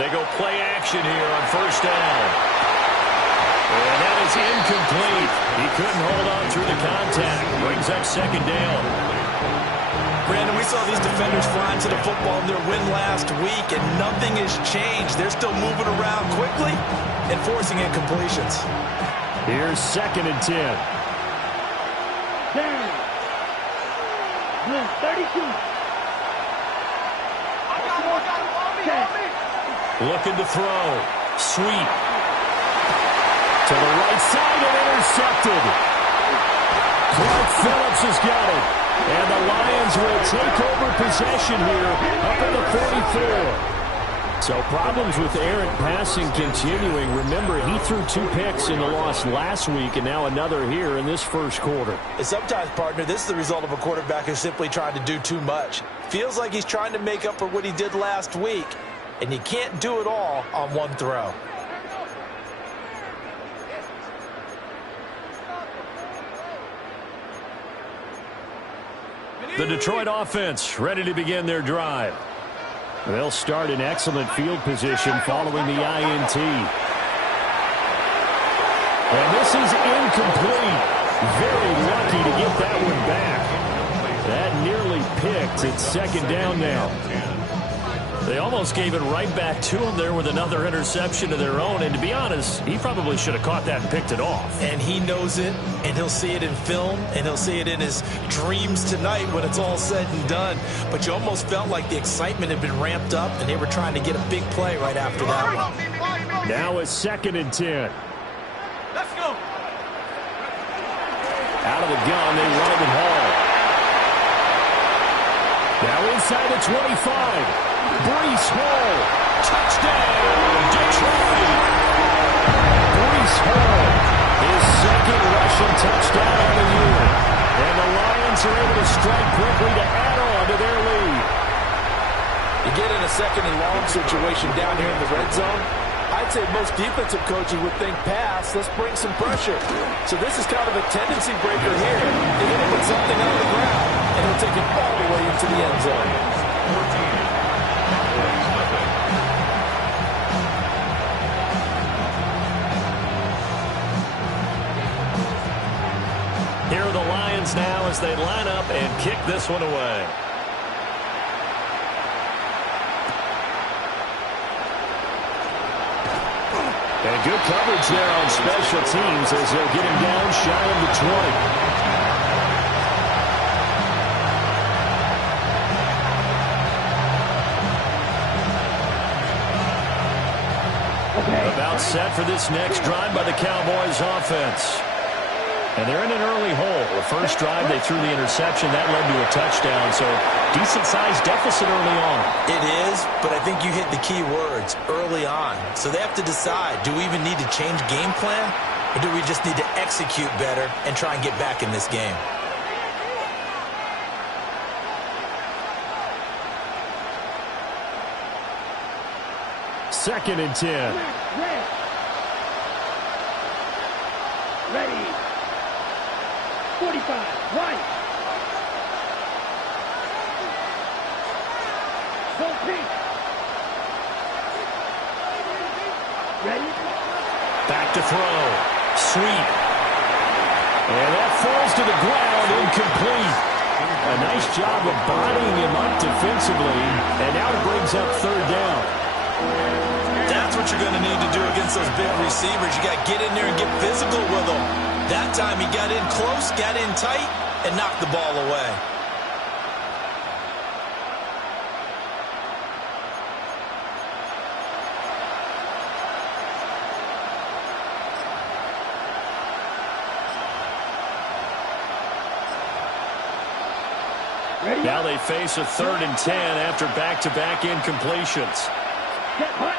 They go play action here on first down. And that is incomplete. He couldn't hold on through the contact. Brings up second down. Brandon, we saw these defenders flying to the football in their win last week, and nothing has changed. They're still moving around quickly and forcing incompletions. Here's 2nd and 10. Down. Blue, 32. Looking to throw. Sweep. To the right side and intercepted. Clark Phillips has got it. And the Lions will take over possession here up at the 44. So problems with errant passing continuing. Remember, he threw 2 picks in the loss last week and now another here in this first quarter. And sometimes, partner, this is the result of a quarterback who's simply trying to do too much. Feels like he's trying to make up for what he did last week, and you can't do it all on one throw. The Detroit offense ready to begin their drive. They'll start in excellent field position following the INT. And this is incomplete. Very lucky to get that one back. That nearly picked. It's 2nd down now. They almost gave it right back to him there with another interception of their own. And to be honest, he probably should have caught that and picked it off. And he knows it, and he'll see it in film, and he'll see it in his dreams tonight when it's all said and done. But you almost felt like the excitement had been ramped up, and they were trying to get a big play right after that one. Now it's 2nd and 10. Let's go. Out of the gun, they run it with Hall. Now inside the 25. Breece Hall. Touchdown, Detroit. Breece Hall, his 2nd rushing touchdown of the year. And the Lions are able to strike quickly to add on to their lead. You get in a 2nd and long situation down here in the red zone, I'd say most defensive coaches would think pass, let's bring some pressure. So this is kind of a tendency breaker here. They're going to put something on the ground, and he'll take it all the way into the end zone. Here are the Lions now as they line up and kick this one away. And good coverage there on special teams as they'll get him down shy of the 20. About set for this next drive by the Cowboys offense. And they're in an early hole. The first drive, they threw the interception. That led to a touchdown, so decent-sized deficit early on. It is, but I think you hit the key words, early on. So they have to decide, do we even need to change game plan, or do we just need to execute better and try and get back in this game? Second and 10. Ready. 45, right. Full pitch. Ready. Back to throw. Sweep. And that falls to the ground, incomplete. A nice job of bodying him up defensively, and now it brings up 3rd down. That's what you're going to need to do against those big receivers. You got to get in there and get physical with them. That time he got in close, got in tight, and knocked the ball away. Ready. Now they face a 3rd and 10 after back-to-back incompletions. Get hot.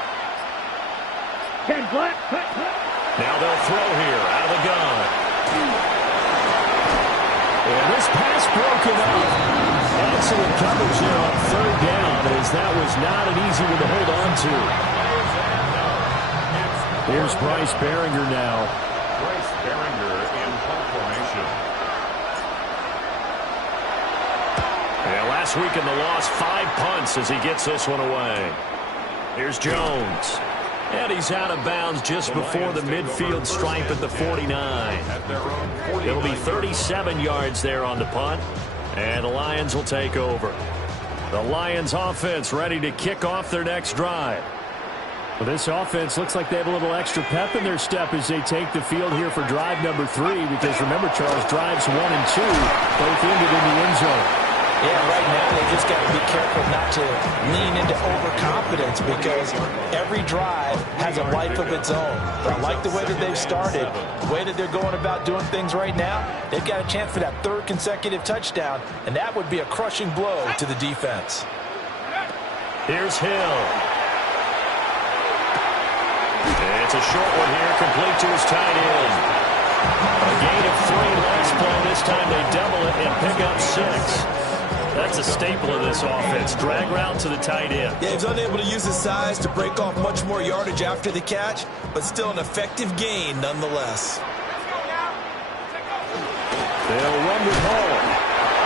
10 black. Hut, hut. Now they'll throw here out of the gun. And this pass broken up. Excellent coverage there on 3rd down, as that was not an easy one to hold on to. Here's Bryce Behringer now. Bryce Behringer in punt formation. And last week in the loss, 5 punts as he gets this one away. Here's Jones. And he's out of bounds just before the midfield stripe at the 49. It'll be 37 yards there on the punt. And the Lions will take over. The Lions offense ready to kick off their next drive. Well, this offense looks like they have a little extra pep in their step as they take the field here for drive number 3. Because remember, Charles, drives 1 and 2 both ended in the end zone. Yeah, right now they just got to be careful not to lean into overconfidence because every drive has a life of its own. But I like the way that they've started, the way that they're going about doing things right now. They've got a chance for that 3rd consecutive touchdown, and that would be a crushing blow to the defense. Here's Hill. It's a short one here, complete to his tight end. A gain of 3 last play. This time they double it and pick up 6. That's a staple of this offense. Drag route to the tight end. Yeah, he's unable to use his size to break off much more yardage after the catch, but still an effective gain nonetheless. They'll run with Hall.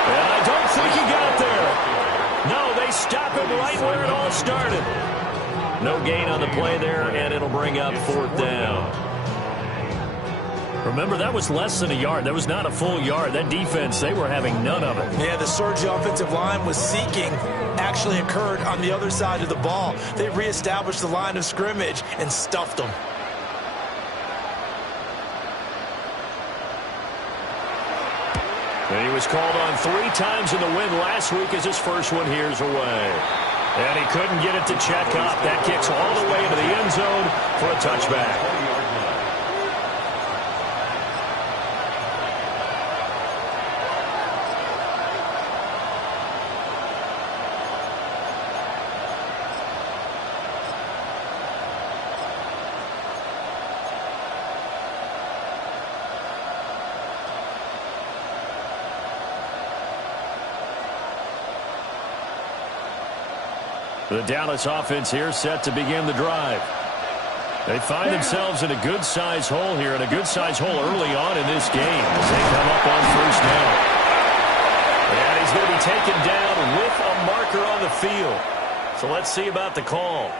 And I don't think he got there. No, they stop him right where it all started. No gain on the play there, and it'll bring up 4th down. Remember, that was less than a yard. That was not a full yard. That defense, they were having none of it. Yeah, the surge the offensive line was seeking actually occurred on the other side of the ball. They reestablished the line of scrimmage and stuffed them. And he was called on 3 times in the win last week as his first one here's away. And he couldn't get it to check up. That kicks all the way into the end zone for a touchback. The Dallas offense here set to begin the drive. They find themselves in a good-sized hole here, and a good-sized hole early on in this game as they come up on 1st down. And he's going to be taken down with a marker on the field. So let's see about the call.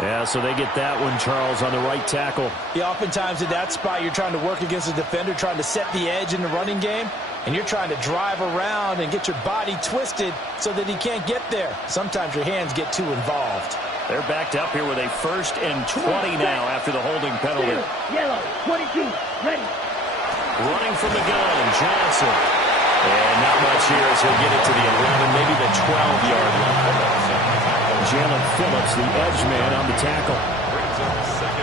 Yeah, so they get that one, Charles, on the right tackle. Yeah, oftentimes at that spot, you're trying to work against a defender, trying to set the edge in the running game, and you're trying to drive around and get your body twisted so that he can't get there. Sometimes your hands get too involved. They're backed up here with a 1st and 20 now after the holding penalty. Yellow, 22, ready. Running from the gun, Johnson. And not much here as he'll get it to the 11, maybe the 12-yard line. Jalen Phillips, the edge man, on the tackle.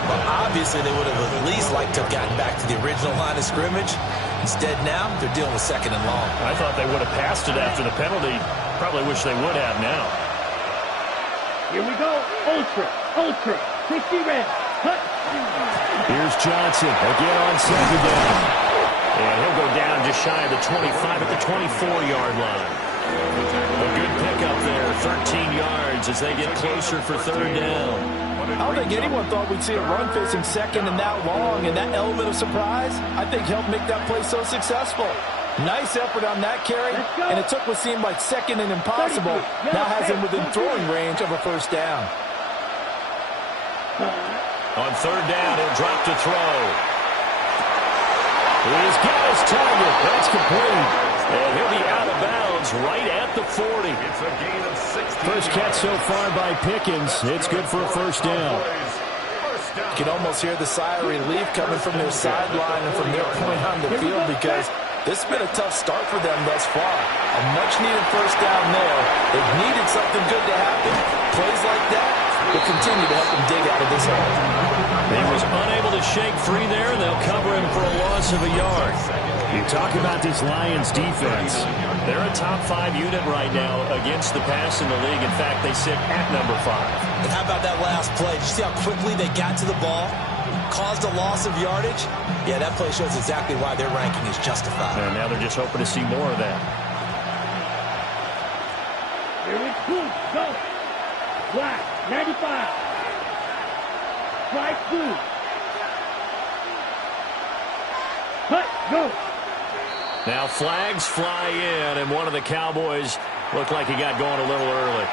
Well, obviously, they would have at least liked to have gotten back to the original line of scrimmage. Instead, now, they're dealing with 2nd and long. I thought they would have passed it after the penalty. Probably wish they would have now. Here we go. Ultra. 60 red. Cut. Here's Johnson again on 2nd down. And he'll go down just shy of the 25 at the 24-yard line. A good pickup there, 13 yards as they get closer for 3rd down. I don't think anyone thought we'd see a run facing 2nd and that long, and that element of surprise, I think, helped make that play so successful. Nice effort on that carry, and it took what seemed like 2nd and impossible. Now has him within throwing range of a 1st down. On 3rd down, he'll drop to throw. He's got his target. That's complete. And he'll be out of bounds right at the 40. It's a gain of 60. First catch so far by Pickens. It's good for a 1st down. You can almost hear the sigh of relief coming from their sideline and from their point on the field because this has been a tough start for them thus far. A much-needed 1st down there. They've needed something good to happen. Plays like that will continue to help them dig out of this hole. He was unable to shake free there, and they'll cover him for a loss of a yard. You talk about this Lions defense. They're a top 5 unit right now against the pass in the league. In fact, they sit at number 5. And how about that last play? Did you see how quickly they got to the ball? Caused a loss of yardage? Yeah, that play shows exactly why their ranking is justified. And now they're just hoping to see more of that. Here we go. Black, 95. Strike 2. Cut, go. Now flags fly in, and one of the Cowboys Looked like he got going a little early.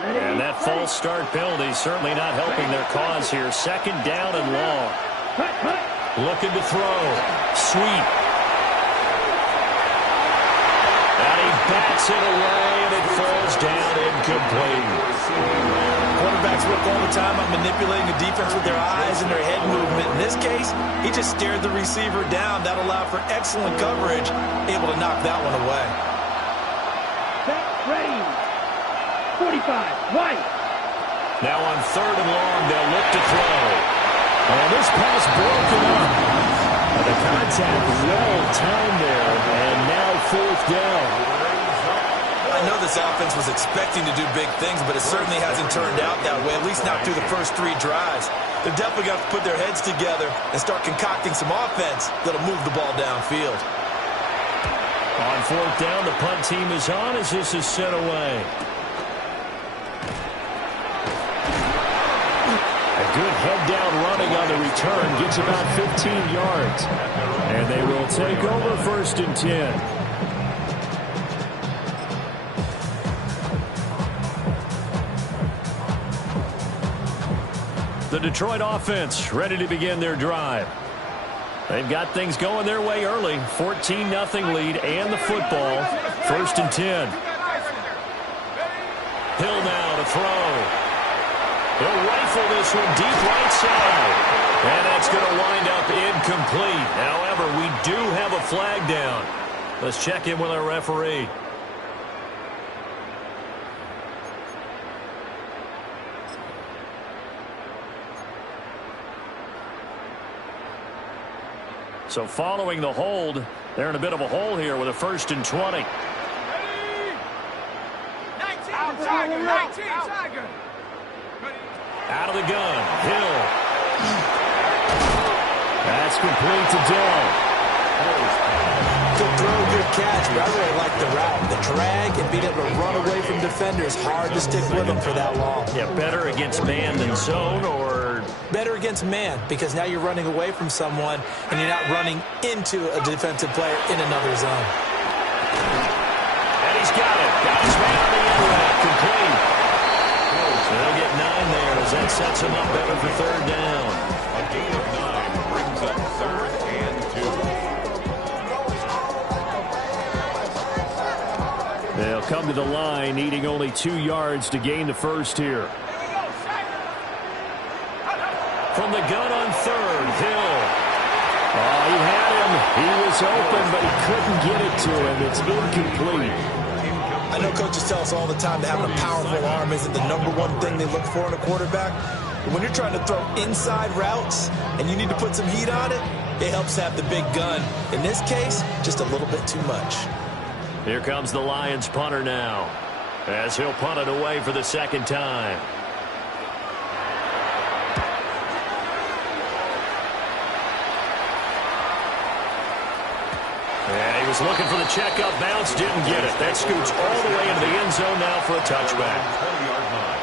And that false start penalty certainly not helping their cause here. Second down and long. Looking to throw. Sweet. And he bats it away, and it falls down incomplete. Quarterbacks work all the time on manipulating the defense with their eyes and their head movement. In this case, he just stared the receiver down. That allowed for excellent coverage, able to knock that one away. Set, ready. 45, right. Now on third and long, they'll look to throw. And this pass broken up. The contact well timed there, and now fourth down. I know this offense was expecting to do big things, but it certainly hasn't turned out that way, at least not through the first 3 drives. They're definitely going to put their heads together and start concocting some offense that'll move the ball downfield. On fourth down, the punt team is on as this is sent away. A good head-down running on the return gets about 15 yards. And they will take over first and 10. The Detroit offense ready to begin their drive. They've got things going their way early. 14-0 lead and the football. First and 10. Hill now to throw. He'll rifle this one deep right side. And that's going to wind up incomplete. However, we do have a flag down. Let's check in with our referee. So following the hold, they're in a bit of a hole here with a first and 20. 19, Tiger. Out of the gun, Hill. That's complete to Dell. Good throw, good catch, but I really like the route. The drag and being able to run away from defenders, hard to stick with them for that long. Yeah, better against man than zone, or better against man, because now you're running away from someone and you're not running into a defensive player in another zone. And he's got it. Got his man on the end route. Complete. So they'll get 9 there as that sets him up better for third down. A gain of 9 brings up third and 2. They'll come to the line, needing only 2 yards to gain the first here. From the gun on third, Hill. Oh, he had him. He was open, but he couldn't get it to him. It's incomplete. I know coaches tell us all the time that having a powerful arm isn't the #1 thing they look for in a quarterback. But when you're trying to throw inside routes and you need to put some heat on it, it helps have the big gun. In this case, just a little bit too much. Here comes the Lions punter now, as he'll punt it away for the second time. And he was looking for the checkup bounce, didn't get it. That scoots all the way into the end zone now for a touchback. 20-yard line.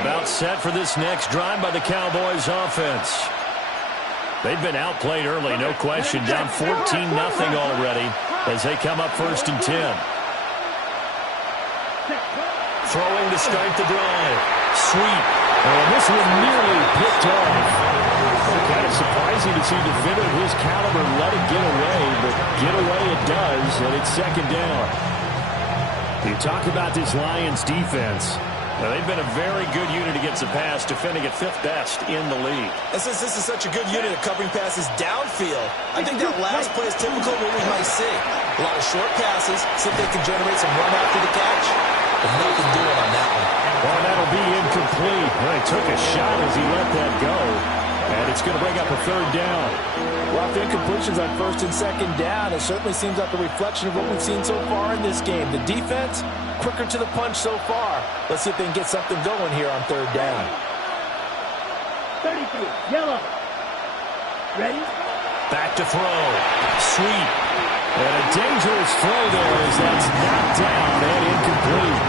About set for this next drive by the Cowboys offense. They've been outplayed early, no question. Down 14-0 already as they come up first and 10. Throwing to start the drive. Sweet. And this one nearly picked off. Kind of surprising to see a defender of his caliber let it get away, but get away it does, and it's second down. You talk about this Lions defense. Now, they've been a very good unit against the pass, defending at 5th best in the league. And since this is such a good unit of covering passes downfield, I think that last play is typical of what we might see. A lot of short passes, see if they can generate some run after the catch. But nothing doing on that one. Well, that'll be incomplete. Well, he took a shot as he let that go. And it's going to bring up a third down. Well, the incompletions on first and second down, it certainly seems like a reflection of what we've seen so far in this game. The defense, quicker to the punch so far. Let's see if they can get something going here on third down. 33, yellow. Ready? Back to throw. Sweet. And a dangerous throw there as that's knocked down and incomplete.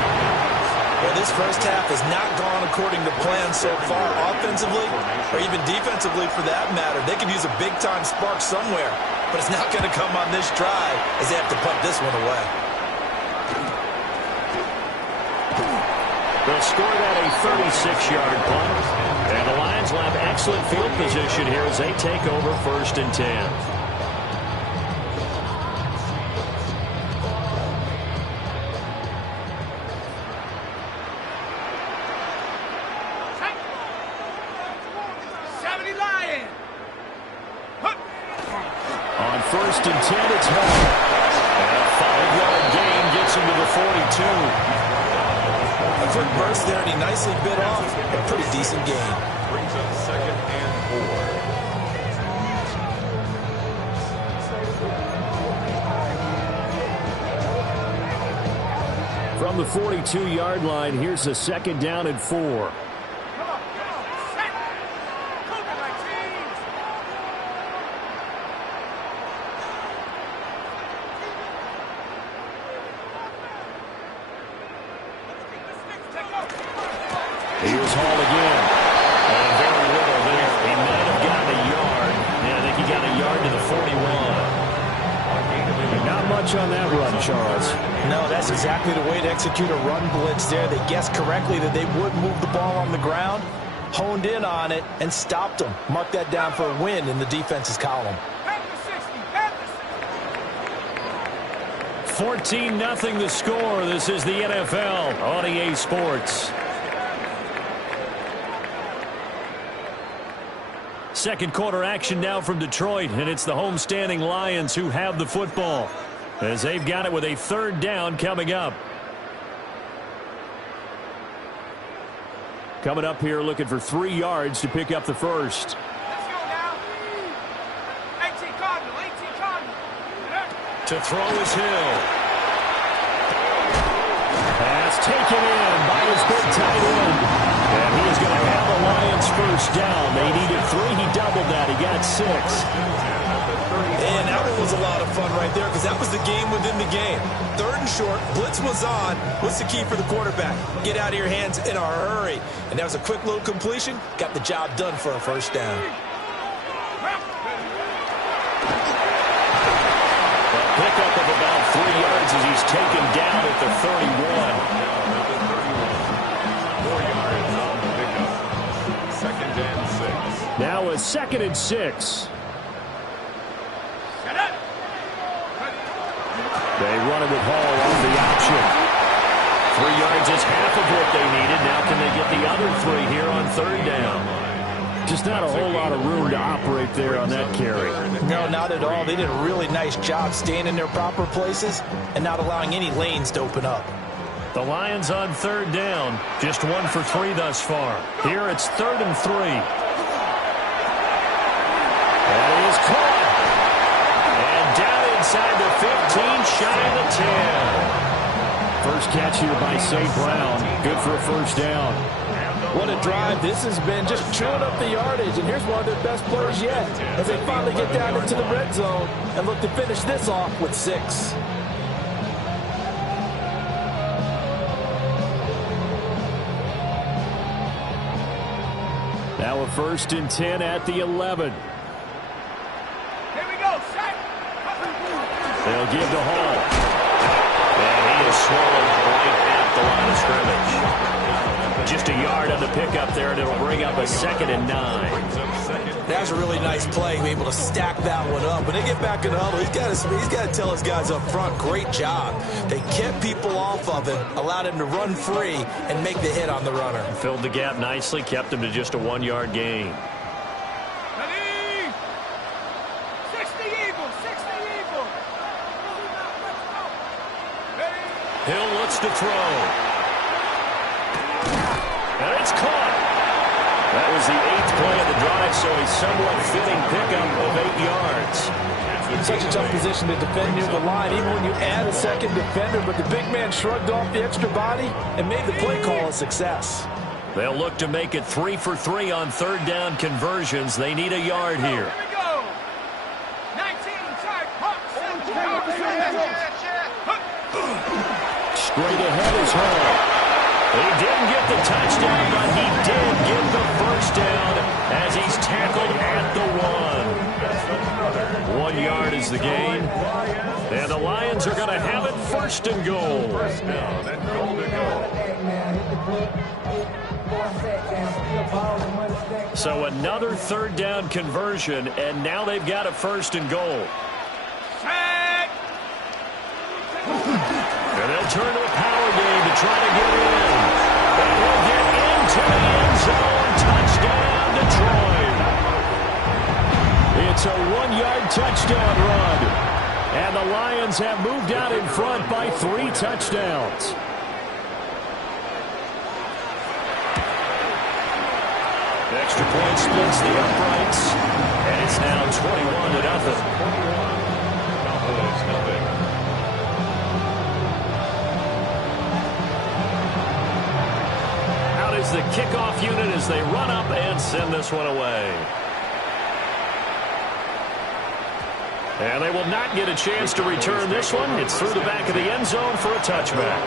Well, Well, this first half has not gone according to plan so far, offensively or even defensively for that matter. They could use a big-time spark somewhere, but it's not going to come on this drive as they have to punt this one away. They'll score that a 36-yard punt. And the Lions will have excellent field position here as they take over 1st and 10. On 1st and 10, it's home. And a 5-yard gain gets him to the 42. A quick burst there, and he nicely bit off a pretty decent gain. Brings up 2nd and 4. From the 42-yard line, here's a 2nd down and 4. Here's Hall again. And very little there. He might have gotten a yard. Yeah, I think he got a yard to the 41. Not much on that run, Charles. No, that's exactly the way to execute a run blitz there. They guessed correctly that they would move the ball on the ground, honed in on it, and stopped them. Mark that down for a win in the defense's column. 14-0 the score. This is the NFL on EA Sports. Second quarter action now from Detroit, and it's the homestanding Lions who have the football as they've got it with a 3rd down coming up. Coming up here looking for 3 yards to pick up the first. Let's go now. 18 Cardinal, 18 Cardinal. To throw is Hill. Pass taken in by his big tight end. And he is going to have the Lions 1st down. They needed 3. He doubled that. He got 6. And that one was a lot of fun right there because that was the game within the game. 3rd and short. Blitz was on. What's the key for the quarterback? Get out of your hands in a hurry. And that was a quick little completion. Got the job done for a 1st down. Pickup of about 3 yards as he's taken down at the 31. 4 yards on the pickup. 2nd and 6. Now a 2nd and 6. They run it with Hall on the option. 3 yards is half of what they needed. Now can they get the other 3 here on 3rd down? Just not a whole lot of room to operate there on that carry. No, not at all. They did a really nice job staying in their proper places and not allowing any lanes to open up. The Lions on 3rd down. Just 1 for 3 thus far. Here it's 3rd and 3. That is caught. And down inside the 15, shy of the 10. First catch here by St. Brown. Good for a 1st down. What a drive this has been, just chewing up the yardage. And here's one of their best plays yet as they finally get down into the red zone and look to finish this off with 6. Now a 1st and 10 at the 11. Here we go, set. They'll give to Hall. And he is swallowed right at the line of scrimmage. Just a yard on the pickup there, and it'll bring up a 2nd and 9. That was a really nice play, able to stack that one up. When they get back in the huddle, he's got to tell his guys up front, great job. They kept people off of him, allowed him to run free, and make the hit on the runner. Filled the gap nicely, kept him to just a 1-yard gain. Ready? 60 Eagles, 60 Eagles. Ready? Hill looks to throw. And it's caught. That was the 8th play of the drive, so a somewhat fitting pickup of 8 yards. Such a tough position to defend near the line, even when you add a second defender, but the big man shrugged off the extra body and made the play call a success. They'll look to make it 3 for 3 on 3rd down conversions. They need a yard here. Here we go. 19, check. Straight ahead is Hall. He didn't get the touchdown, but he did get the first down as he's tackled at the 1. 1 yard is the gain. And the Lions are going to have it first and goal. First down and goal to go. So another third down conversion, and now they've got a first and goal. Set. And they'll turn to a power game to try to get in. And he'll get into the end zone. Touchdown, Detroit. It's a 1-yard touchdown run. And the Lions have moved out in front by 3 touchdowns. Extra point splits the uprights. And it's now 21-0. Cowboys nothing. Out is the kickoff unit as they run up and send this one away. And they will not get a chance to return this one. It's through the back of the end zone for a touchback.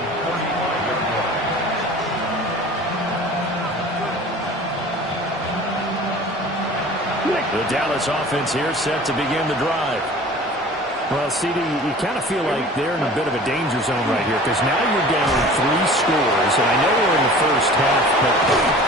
The Dallas offense here set to begin the drive. Well, CD, you kind of feel like they're in a bit of a danger zone right here because now you're down 3 scores, and I know we're in the first half, but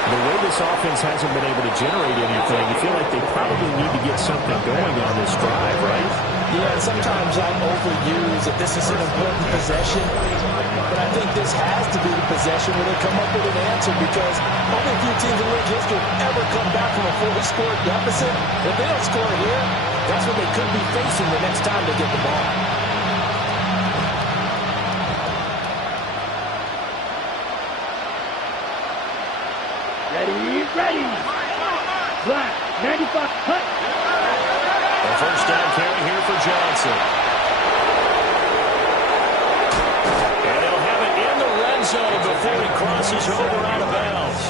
the way this offense hasn't been able to generate anything, you feel like they probably need to get something going on this drive, right? Yeah, sometimes I overuse that this is an important possession, but I think this has to be the possession where they come up with an answer because only a few teams in league history have ever come back from a fully scored deficit. If they don't score here, that's what they could be facing the next time they get the ball. Ready. Black, 95, cut. A first down carry here for Johnson. And they'll have it in the red zone before he crosses over out of bounds.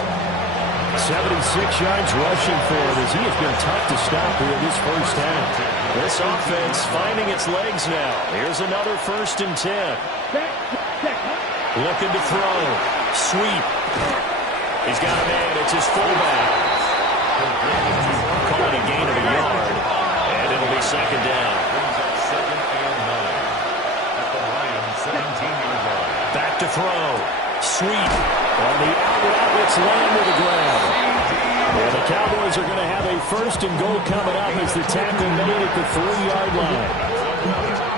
76 yards rushing for him as he has been tough to stop here this first half. This offense finding its legs now. Here's another 1st and 10. Looking to throw. Sweep. He's got a man. It's his fullback. Calling a gain of a yard. And it'll be 2nd down. Brings up 2nd and 9. At the Lions' 17-yard line. Back to throw. Sweep. On the out route, it's Lamb with a grab. And the Cowboys are going to have a 1st and goal coming up as the tackle made at the 3-yard line.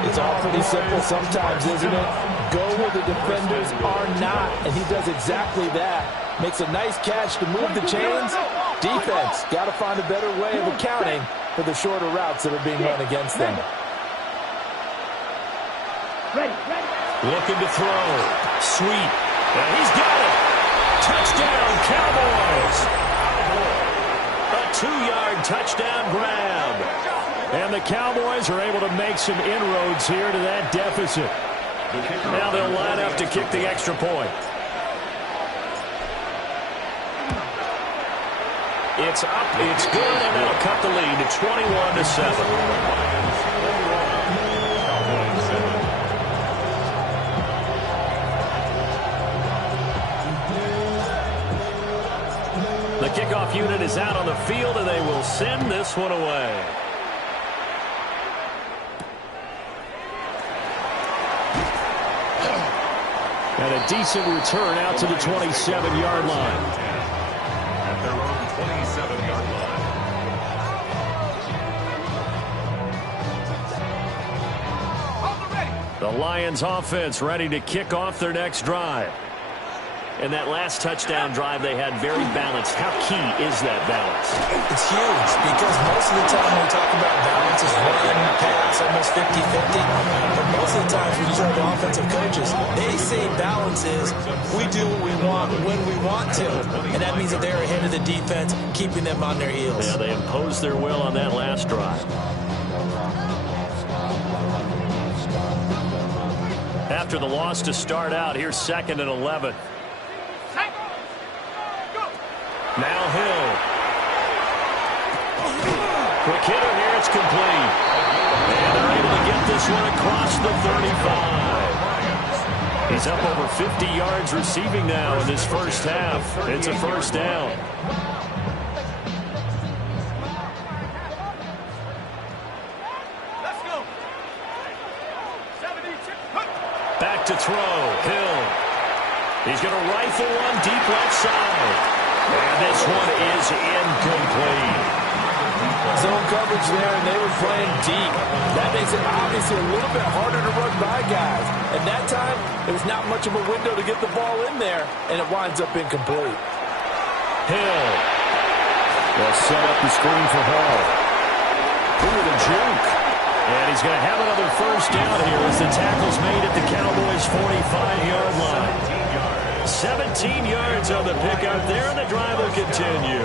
It's all pretty simple sometimes, isn't it? Go where the defenders are not, and he does exactly that. Makes a nice catch to move the chains. Defense, got to find a better way of accounting for the shorter routes that are being run against them. Looking to throw. Sweep. And he's got it. Touchdown, Cowboys. A 2-yard touchdown grab. And the Cowboys are able to make some inroads here to that deficit. Now they'll line up to kick the extra point. It's up, it's good, and that'll cut the lead to 21-7. The kickoff unit is out on the field, and they will send this one away. And a decent return out to the 27-yard line. At their own 27-yard line. The Lions offense ready to kick off their next drive. And that last touchdown drive they had very balanced. How key is that balance? It's huge because most of the time when we talk about balance is run, pass, almost 50-50. But most of the times when you talk to offensive coaches, they say balance is we do what we want when we want to. And that means that they're ahead of the defense, keeping them on their heels. Yeah, they imposed their will on that last drive. After the loss to start out, here's 2nd and 11. Now Hill. Quick hitter here, it's complete. And they're able to get this one across the 35. He's up over 50 yards receiving now in this first half. It's a first down. Let's go. Back to throw. Hill. He's going to rifle one deep left side. And this one is incomplete. Zone coverage there, and they were playing deep. That makes it obviously a little bit harder to run by guys. And that time, it was not much of a window to get the ball in there, and it winds up incomplete. Hill. They'll set up the screen for Hall. Through the juke. And he's going to have another first down here as the tackle's made at the Cowboys' 45-yard line. 17 yards on the pickup there, and the drive will continue.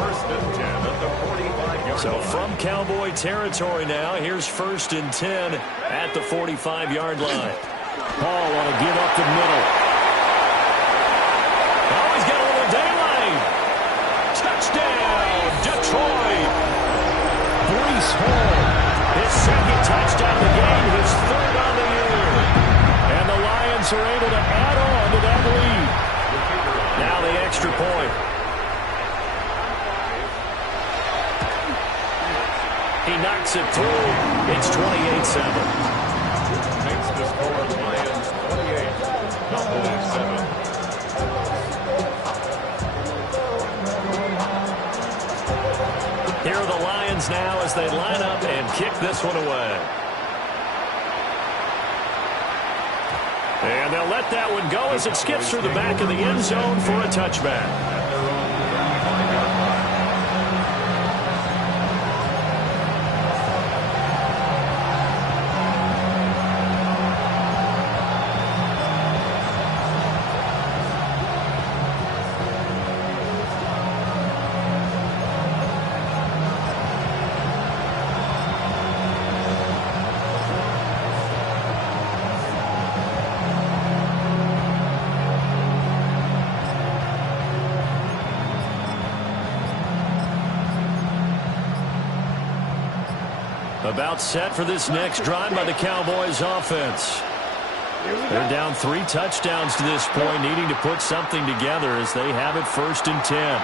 First and 10 at the 45-yard So line. from Cowboy territory now, here's first and 10 at the 45-yard line. Hall on a give up the middle. Oh, he's got a little daylight. Touchdown, Detroit. Breece Hall, his second touchdown of the game, his third on the year. And the Lions are able to add on to that lead. Now the extra point. He knocks it through. It's 28-7. Makes the score Lions 28, Cowboys 7. Here are the Lions now as they line up and kick this one away. And they'll let that one go as it skips through the back of the end zone for a touchback. About set for this next drive by the Cowboys offense. They're down 3 touchdowns to this point, needing to put something together as they have it first and 10.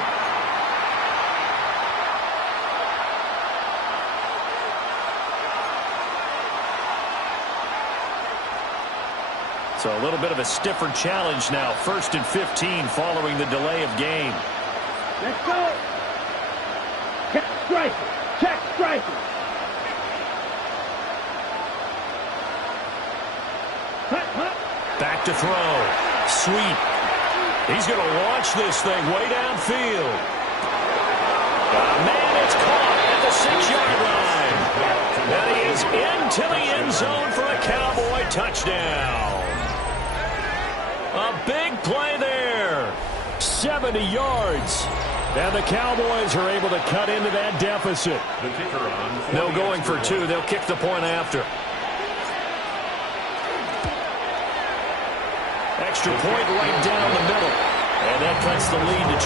So a little bit of a stiffer challenge now. First and 15 following the delay of game. Let's go. Check striker. Check striker. Back to throw. Sweet. He's going to launch this thing way downfield. Man, it's caught at the 6-yard line. And he is into the end zone for a Cowboy touchdown. A big play there. 70 yards. And the Cowboys are able to cut into that deficit. The kicker on. No going for 2. They'll kick the point after. Extra point right down the middle. And that cuts the lead to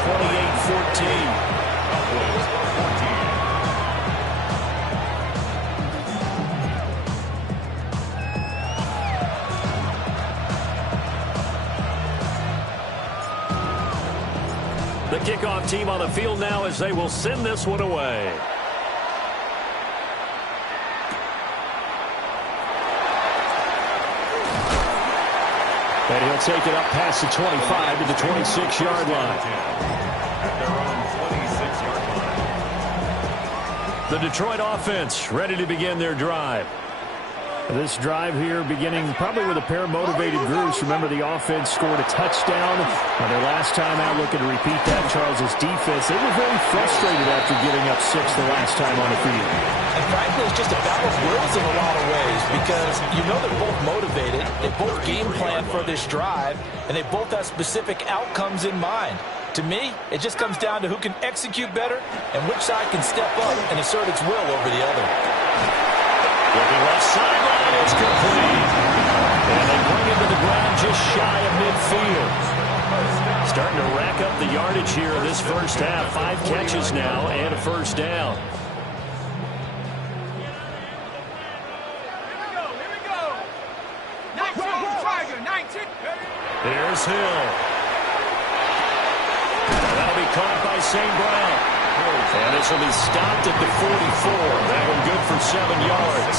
28-14. The kickoff team on the field now as they will send this one away. And he'll take it up past the 25 to the 26-yard line. At their own 26-yard line. The Detroit offense ready to begin their drive. This drive here beginning probably with a pair of motivated groups. Remember, the offense scored a touchdown on their last time out. Looking to repeat that. Charles's defense, they were very frustrated after giving up 6 the last time on the field. And frankly, it's just a battle of wills in a lot of ways because you know they're both motivated. They both game plan for this drive, and they both have specific outcomes in mind. To me, it just comes down to who can execute better and which side can step up and assert its will over the other. Looking left sideline, it's complete. And they bring him to the ground just shy of midfield. Starting to rack up the yardage here in this first half. 5 catches now and a first down. Here we go. 19, try Here's Hill. That'll be caught by St. Brown. And this will be stopped at the 44. That one good for 7 yards.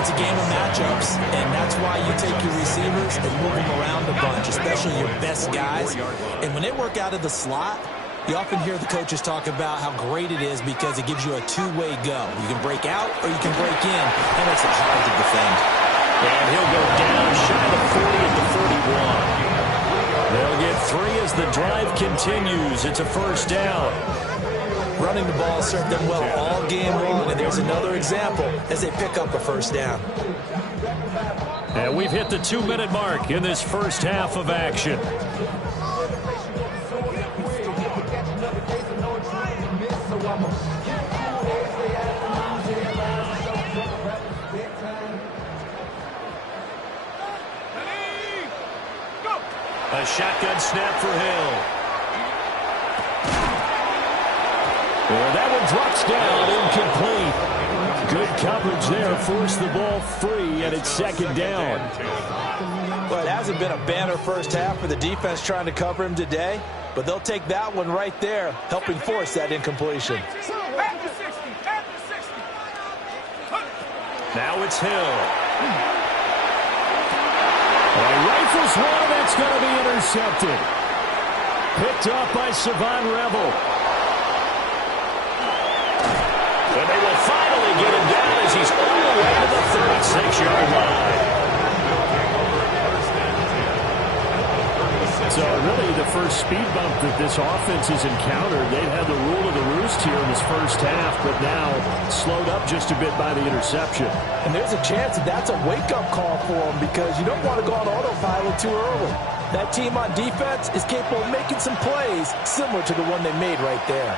It's a game of matchups, and that's why you take your receivers and move them around a bunch, especially your best guys. And when they work out of the slot, you often hear the coaches talk about how great it is because it gives you a two-way go. You can break out or you can break in. That makes it hard to defend. And he'll go down shy of the 40 at the 41. They'll get 3 as the drive continues. It's a first down. Running the ball served them well all game long, and there's another example as they pick up a first down. And we've hit the 2-minute mark in this first half of action. A shotgun snap for Hill. Well, that one drops down, incomplete. Good coverage there, forced the ball free, and it's second down. Well, it hasn't been a banner first half for the defense trying to cover him today, but they'll take that one right there, helping force that incompletion. Now it's Hill. Rifles one, that's going to be intercepted. Picked up by Savon Rebel. And they will finally get him down as he's all the way to the 36-yard line. So really the first speed bump that this offense has encountered, they've had the rule of the roost here in this first half, but now slowed up just a bit by the interception. And there's a chance that that's a wake-up call for them because you don't want to go on autopilot too early. That team on defense is capable of making some plays similar to the one they made right there.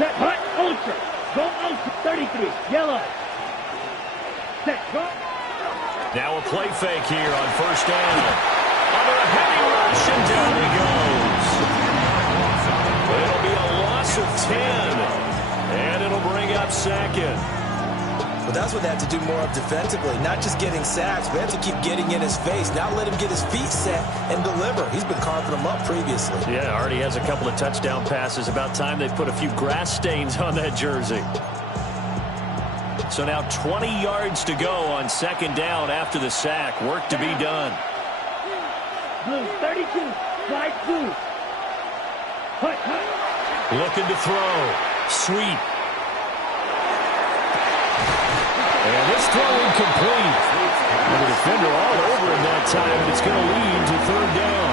Set, hut, ultra. Go ultra, 33, yellow. Set, go. Now a play fake here on first down. Under a heavy rush, and down he goes. It'll be a loss of 10, and it'll bring up second. Well, that's what they have to do more of defensively, not just getting sacks, but have to keep getting in his face. Now let him get his feet set and deliver. He's been carving them up previously. Yeah, already has a couple of touchdown passes. About time they put a few grass stains on that jersey. So now 20 yards to go on second down after the sack. Work to be done. Blue, 32, slide blue. Hut, hut. Looking to throw. Sweet. And this throw incomplete. And the defender all over him that time, and it's going to lead to third down.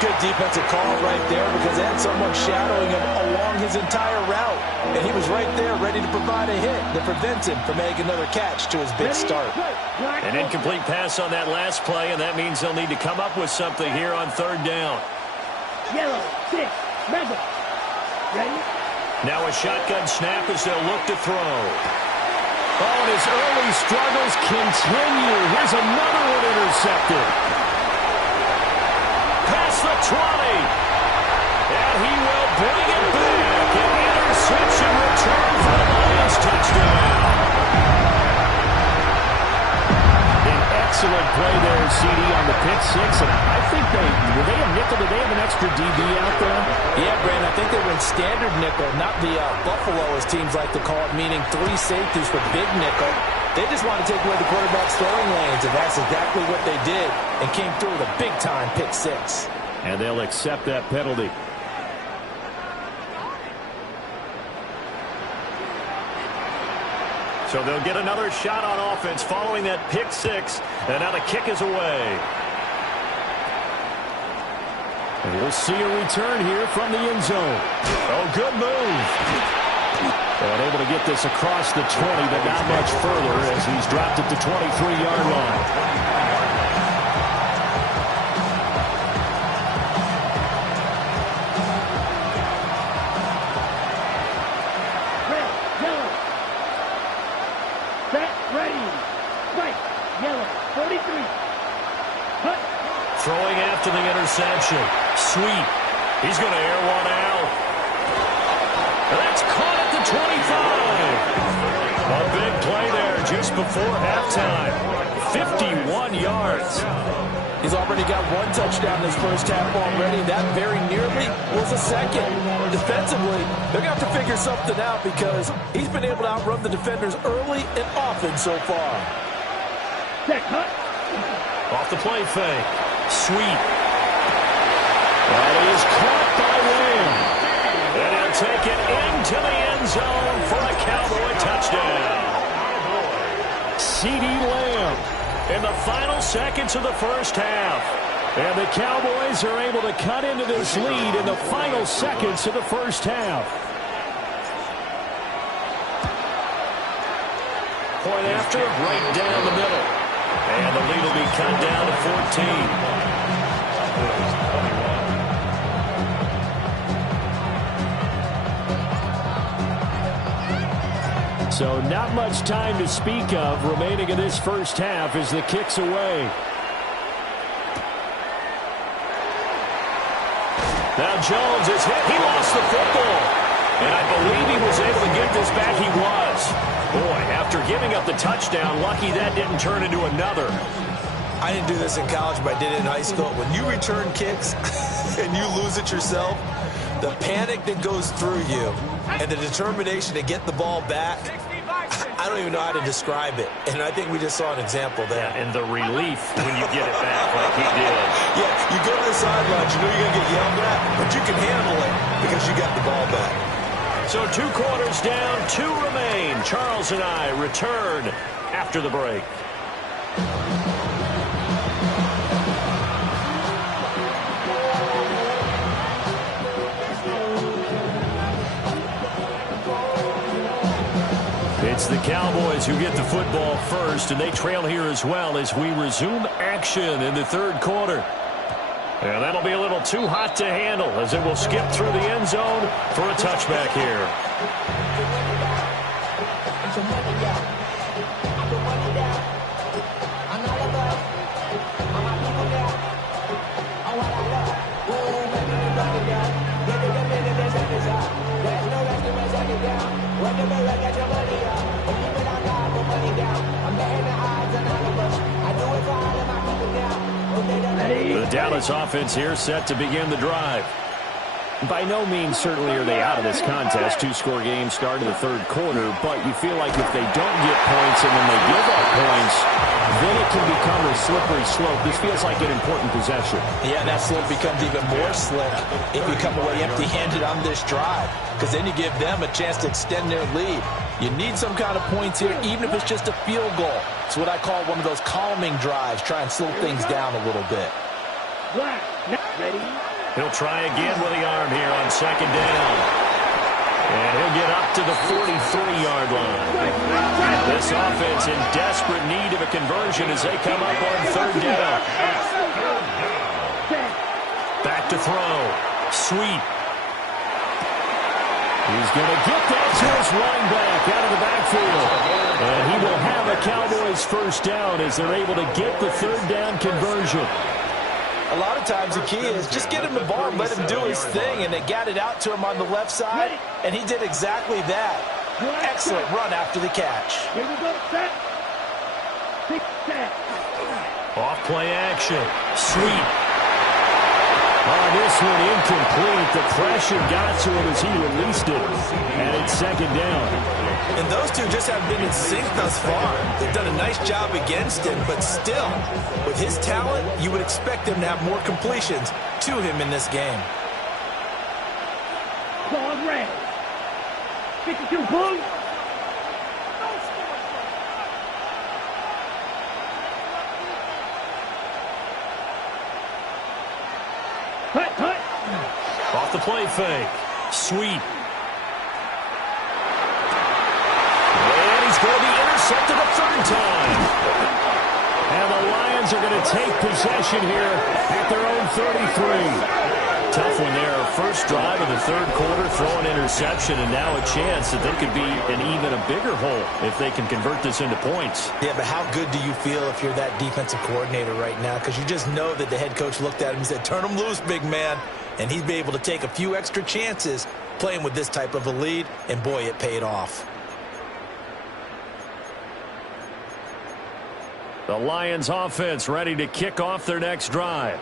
Good defensive call right there because they had someone shadowing him along his entire route. And he was right there ready to provide a hit that prevents him from making another catch to his big start. An incomplete pass on that last play, and that means they'll need to come up with something here on third down. Yellow, 6, rebel. Ready? Now a shotgun snap as they'll look to throw. Oh, and his early struggles continue. Here's another one intercepted. Past the 20. And he will bring it back. An interception return for the Lions touchdown. An excellent play there, CD, on the pick six. And I think were they a nickel? Did they have an extra DB out there? Yeah, Brandon, I think they were in standard nickel, not the Buffalo, as teams like to call it, meaning 3 safeties for big nickel. They just want to take away the quarterback's throwing lanes, and that's exactly what they did, and came through with a big-time pick six. And they'll accept that penalty. So they'll get another shot on offense following that pick six, and now the kick is away. And we'll see a return here from the end zone. Oh, good move. And able to get this across the 20, but not much further as he's dropped at the 23-yard line. Red, yellow. Set, ready. Right, yellow, 43. Hut. Throwing after the interception. Sweet. He's going to air one out. That's caught at the 25. A big play there. here just before halftime. 51 yards. He's already got one touchdown in his first half already. That very nearly was a second. Defensively, they're going to have to figure something out because he's been able to outrun the defenders early and often so far. Off the play fake. Sweet. That is caught by Lamb. And he'll take it into the end zone for a Cowboy touchdown. CeeDee Lamb in the final seconds of the first half. And the Cowboys are able to cut into this lead in the final seconds of the first half. Point after, right down the middle. And the lead will be cut down to 14. So not much time to speak of remaining in this first half as the kick's away. Now Jones is hit. He lost the football. And I believe he was able to get this back. He was. Boy, after giving up the touchdown, lucky that didn't turn into another. I didn't do this in college, but I did it in high school. When you return kicks and you lose it yourself, the panic that goes through you and the determination to get the ball back, I don't even know how to describe it. And I think we just saw an example there. Yeah, and the relief when you get it back like he did. Yeah, you go to the sidelines, you know you're going to get yelled at, but you can handle it because you got the ball back. So 2 quarters down, 2 remain. Charles and I return after the break. It's the Cowboys who get the football first, and they trail here as well as we resume action in the third quarter. And that'll be a little too hot to handle as it will skip through the end zone for a touchback here. The Dallas offense here set to begin the drive. By no means certainly are they out of this contest. 2-score game start of the third quarter, but you feel like if they don't get points and then they give up points, then it can become a slippery slope. This feels like an important possession. Yeah, that slope becomes even more slick if you come away empty-handed on this drive, because then you give them a chance to extend their lead. You need some kind of points here, even if it's just a field goal. It's what I call one of those calming drives. Try and slow things down a little bit. Ready? He'll try again with the arm here on second down. And he'll get up to the 43-yard line. This offense in desperate need of a conversion as they come up on third down. Back to throw. Sweet. He's going to get that to his running back out of the backfield. And he will have a Cowboys first down as they're able to get the third down conversion. A lot of times the key is just get him the ball and let him do his thing, and they got it out to him on the left side, and he did exactly that. Excellent run after the catch. Here we go, set. Off play action. Sweet. Oh, this one incomplete. The pressure got to him as he released it. And it's second down. And those two just haven't been in sync thus far. They've done a nice job against him, but still, with his talent, you would expect him to have more completions to him in this game. Ball red. 52 points. Hut. Off the play fake. Sweet. And he's going to be intercepted a third time. And the Lions are going to take possession here at their own 33. Tough one there. First drive of the third quarter, throw an interception, and now a chance that they could be in even a bigger hole if they can convert this into points. Yeah, but how good do you feel if you're that defensive coordinator right now? Because you just know that the head coach looked at him and said, turn him loose, big man. And he'd be able to take a few extra chances playing with this type of a lead, and boy, it paid off. The Lions offense ready to kick off their next drive.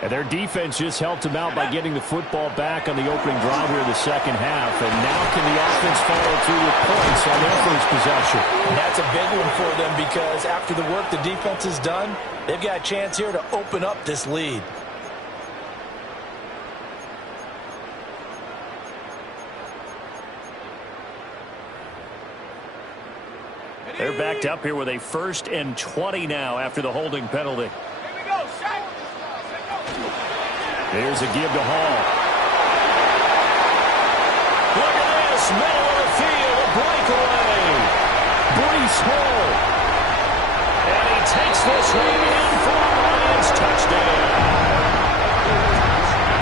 And their defense just helped them out by getting the football back on the opening drive here in the second half. And now can the offense follow through with points on their first possession? And that's a big one for them because after the work the defense has done, they've got a chance here to open up this lead. They're backed up here with a 1st and 20 now after the holding penalty. Here we go, set. Here's a give to Hall. Look at this, middle of the field, a breakaway. Breece Hall. And he takes this one in for a Lions touchdown.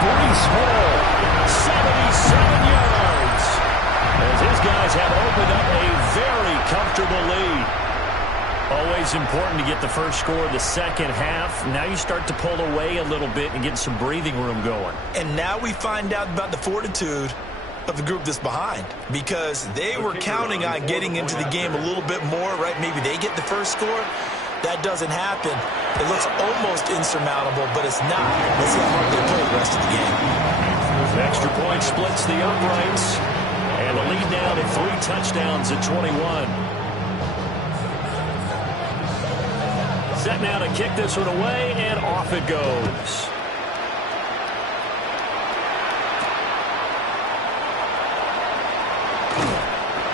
Breece Hall, 77 yards. As his guys have opened up a very comfortable lead. Always important to get the first score of the second half. Now you start to pull away a little bit and get some breathing room going. And now we find out about the fortitude of the group that's behind because they were counting on getting into the game a little bit more, right? Maybe they get the first score. That doesn't happen. It looks almost insurmountable, but it's not. Let's see how hard they play the rest of the game. The extra point splits the uprights. And the lead now to 3 touchdowns at 21. Set now to kick this one away, and off it goes.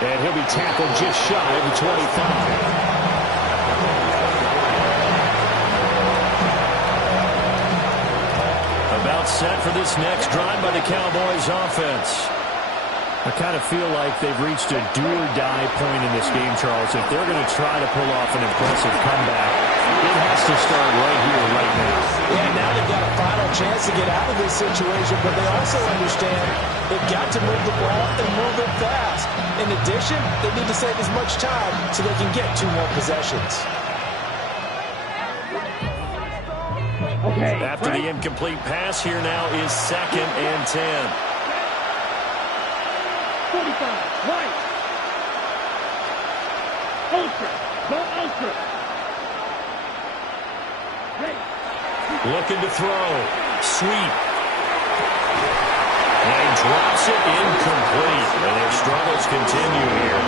And he'll be tackled just shy of the 25. About set for this next drive by the Cowboys offense. I kind of feel like they've reached a do-or-die point in this game, Charles. If they're going to try to pull off an impressive comeback, it has to start right here, right now. Yeah, now they've got a final chance to get out of this situation, but they also understand they've got to move the ball and move it fast. In addition, they need to save as much time so they can get 2 more possessions. Okay. After the incomplete pass, here now is 2nd and 10. 45, right. Ultra. Go ultra. Ready. Looking to throw. Sweep. And he drops it incomplete. And their struggles continue here.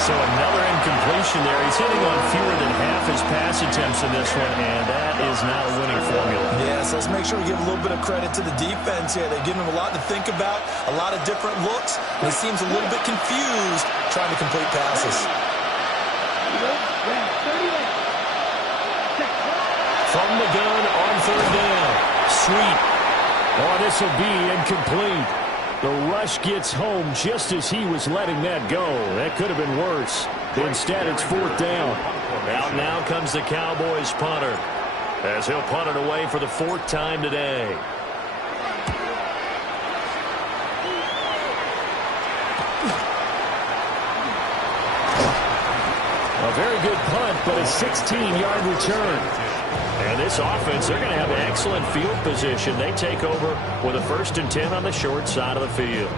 So another incompletion there. He's hitting on fewer than half his pass attempts in this one, and that is not a winning formula. Yes, let's make sure we give a little bit of credit to the defense here. They're giving him a lot to think about, a lot of different looks, and he seems a little bit confused trying to complete passes. From the gun on 3rd down. Sweep. Oh, this will be incomplete. The rush gets home just as he was letting that go. That could have been worse. Instead, it's 4th down. Out now comes the Cowboys punter, as he'll punt it away for the 4th time today. A very good punt, but a 16-yard return. And this offense, they're going to have excellent field position. They take over with a 1st and 10 on the short side of the field.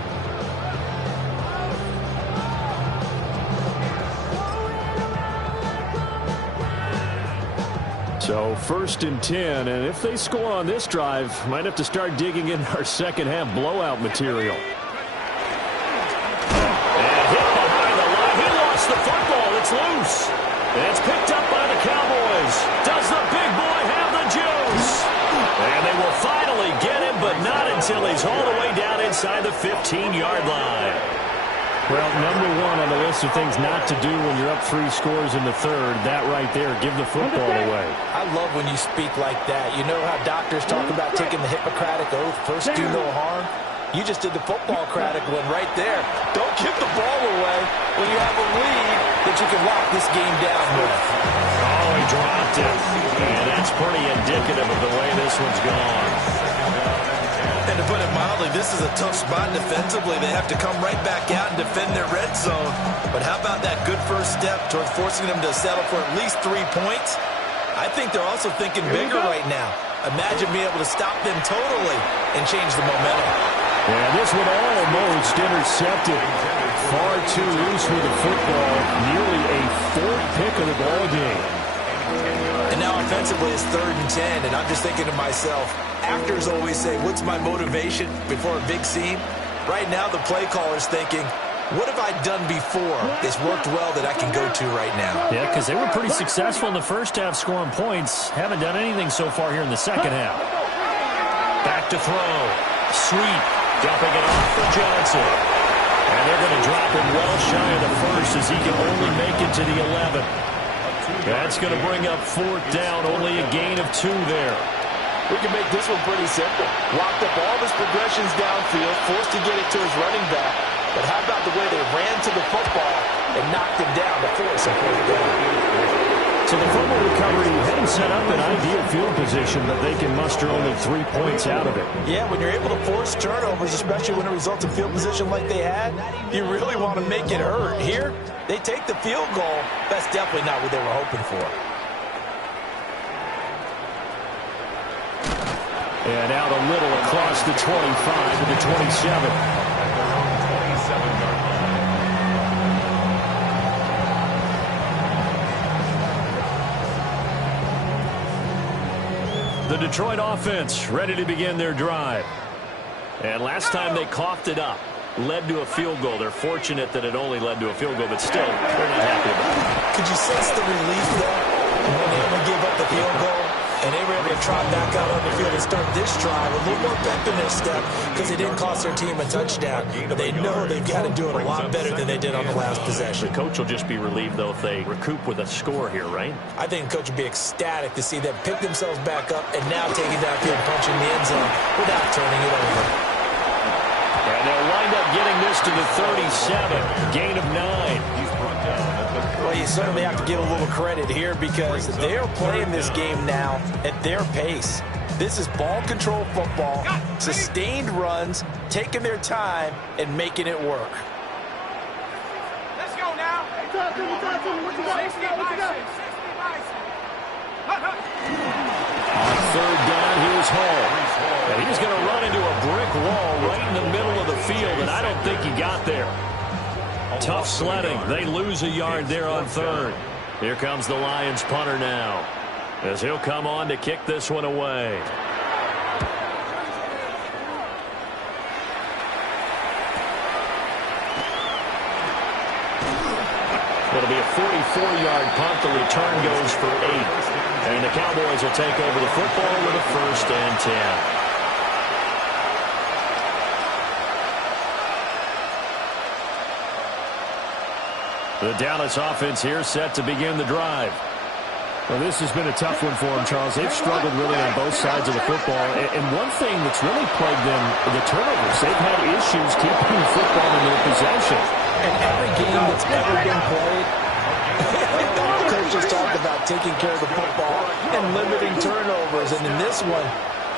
So 1st and 10, and if they score on this drive, might have to start digging in our second half blowout material. And hit behind the line. He lost the football. It's loose. And it's picked up by the Cowboys. Does the big boy have the juice? And they will finally get him, but not until he's all the way down inside the 15-yard line. Well, number 1 on the list of things not to do when you're up 3 scores in the 3rd, that right there, give the football away. I love when you speak like that. You know how doctors talk about taking the Hippocratic oath, first do no harm? You just did the football-cratic one right there. Don't give the ball away when you have a lead that you can lock this game down with. Oh, he dropped it. And that's pretty indicative of the way this one's gone. And to put it mildly, this is a tough spot defensively. They have to come right back out and defend their red zone. But how about that good first step towards forcing them to settle for at least 3 points? I think they're also thinking bigger right now. Imagine being able to stop them totally and change the momentum. And this one almost intercepted. Far too loose with the football. Nearly a 4th pick of the ball game. offensively, it's 3rd and 10, and I'm just thinking to myself, actors always say, what's my motivation before a big scene? Right now, the play caller's thinking, what have I done before that's worked well that I can go to right now? Yeah, because they were pretty successful in the first half scoring points. Haven't done anything so far here in the second half. Back to throw. Sweet. Dumping it off for Johnson. And they're going to drop him well shy of the first as he can only make it to the 11. That's going to bring up 4th down. Only a gain of 2 there. We can make this one pretty simple. Locked up all of his progressions downfield, forced to get it to his running back. But how about the way they ran to the football and knocked him down to force a 4th down? So the fumble recovery hadn't set up an ideal field position, but they can muster only 3 points out of it. Yeah, when you're able to force turnovers, especially when it results in field position like they had, you really want to make it hurt. Here, they take the field goal. That's definitely not what they were hoping for. And out a little across the 25 to the 27. The Detroit offense ready to begin their drive. And last time they coughed it up, led to a field goal. They're fortunate that it only led to a field goal, but still, they're not happy about it. Could you sense the relief, though, when they only gave up the field goal? And they were able to trot back out on the field and start this drive with a little more pep in their step because it didn't cost their team a touchdown. But they know they've got to do it a lot better than they did on the last possession. The coach will just be relieved, though, if they recoup with a score here, right? I think the coach will be ecstatic to see them pick themselves back up and now take it downfield, punching the end zone without turning it over. And they'll wind up getting this to the 37, gain of 9. Well, you certainly have to give a little credit here because they're playing this game now at their pace. This is ball control football, sustained runs, taking their time, and making it work. Let's go now. 60 bison. On 3rd down, here's Hall. And he's going to run into a brick wall right in the middle of the field, and I don't think he got there. Tough sledding. They lose a yard there on 3rd. Here comes the Lions punter now, as he'll come on to kick this one away. It'll be a 44-yard punt. The return goes for 8. And the Cowboys will take over the football with a 1st and 10. The Dallas offense here set to begin the drive. Well, this has been a tough one for them, Charles. They've struggled really on both sides of the football. And one thing that's really plagued them, the turnovers. They've had issues keeping the football in their possession. And every game that's ever been played, the coaches talked about taking care of the football and limiting turnovers. And in this one,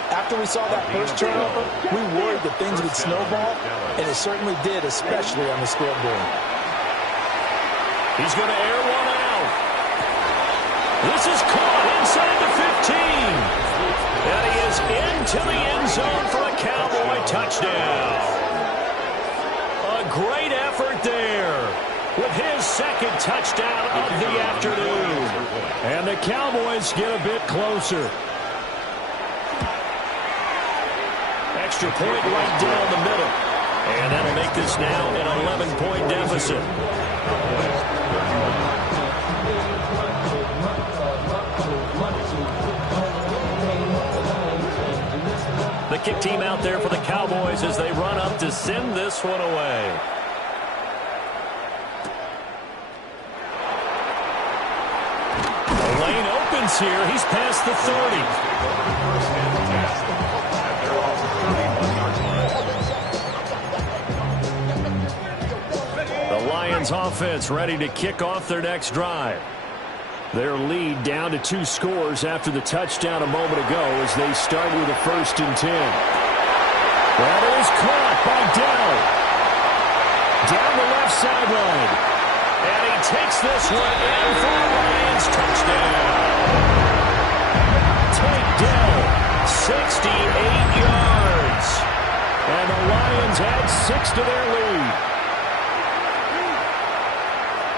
after we saw that first turnover, we worried that things would snowball, and it certainly did, especially on the scoreboard. He's going to air one out. This is caught inside the 15. And he is into the end zone for a Cowboy touchdown. A great effort there with his 2nd touchdown of the afternoon. And the Cowboys get a bit closer. Extra point right down the middle. And that'll make this now an 11-point deficit. The kick team out there for the Cowboys as they run up to send this one away. The lane opens here. He's past the 30. The Lions offense ready to kick off their next drive. Their lead down to 2 scores after the touchdown a moment ago as they start with a 1st and 10. That is caught by Dell. Down the left sideline. And he takes this one in for a Lions touchdown. Tank Dell, 68 yards. And the Lions add 6 to their lead.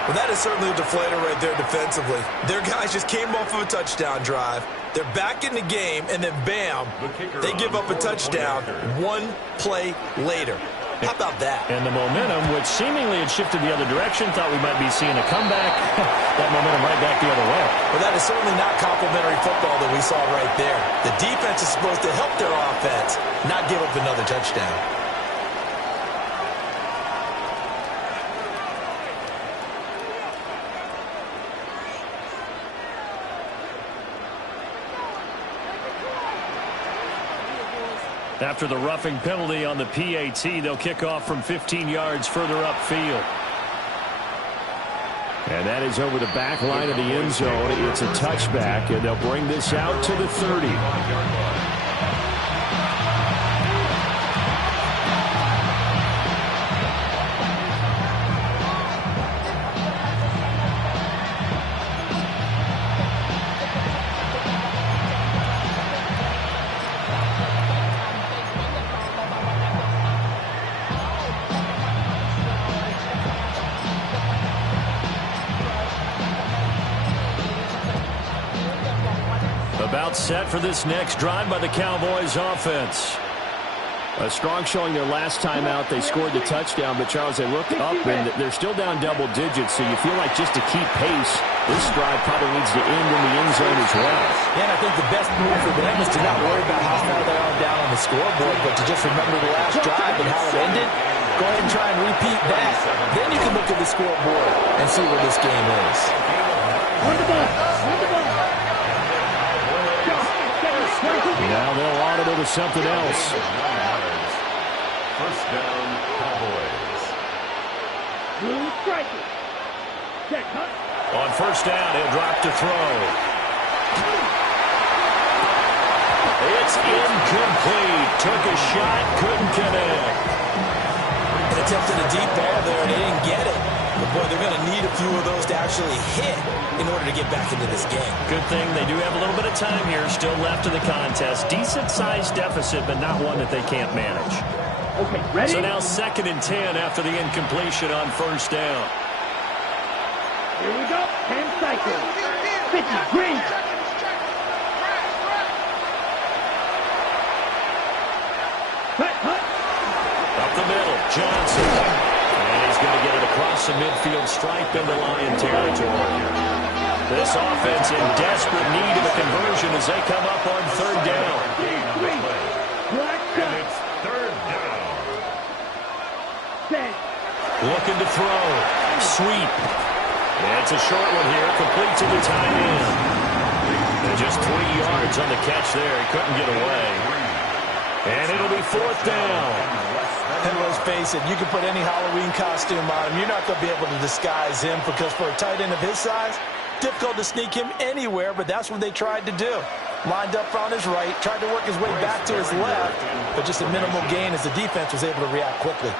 Well, that is certainly a deflator right there defensively. Their guys just came off of a touchdown drive. They're back in the game, and then bam, they give up a touchdown one play later. How about that? And the momentum, which seemingly had shifted the other direction, thought we might be seeing a comeback. That momentum right back the other way. Well, that is certainly not complimentary football that we saw right there. The defense is supposed to help their offense, not give up another touchdown. After the roughing penalty on the PAT, they'll kick off from 15 yards further upfield. And that is over the back line of the end zone. It's a touchback, and they'll bring this out to the 30. About set for this next drive by the Cowboys offense. A strong showing their last time out. They scored the touchdown, but Charles, they looked up and they're still down double digits, so you feel like just to keep pace, this drive probably needs to end in the end zone as well. Yeah, and I think the best move for them is to not worry about how far they are down on the scoreboard, but to just remember the last drive and how it ended. Go ahead and try and repeat that. Then you can look at the scoreboard and see where this game is. On the ball. On the ball. Now they'll audible to something else. First down, Cowboys. Blue striker. Check, huh? On first down, he'll drop to throw. It's incomplete. Took a shot, couldn't connect. They attempted a deep ball there, and they didn't get it. But, boy, they're going to need a few of those to actually hit in order to get back into this game. Good thing they do have a little bit of time here still left in the contest. Decent-sized deficit, but not one that they can't manage. Okay, ready? So now 2nd and 10 after the incompletion on first down. Here we go. 10 cycles. 50, green. Up the middle, Johnson. And he's going to get it across the midfield stripe into Lion territory. This offense in desperate need of a conversion as they come up on 3rd down. And it's 3rd down. Looking to throw. Sweep. It's a short one here, complete to the tight end. And just 3 yards on the catch there. He couldn't get away. And it'll be 4th down. And let's face it, you can put any Halloween costume on him. You're not going to be able to disguise him because for a tight end of his size, difficult to sneak him anywhere, but that's what they tried to do. Lined up on his right, tried to work his way back to his left, but just a minimal gain as the defense was able to react quickly.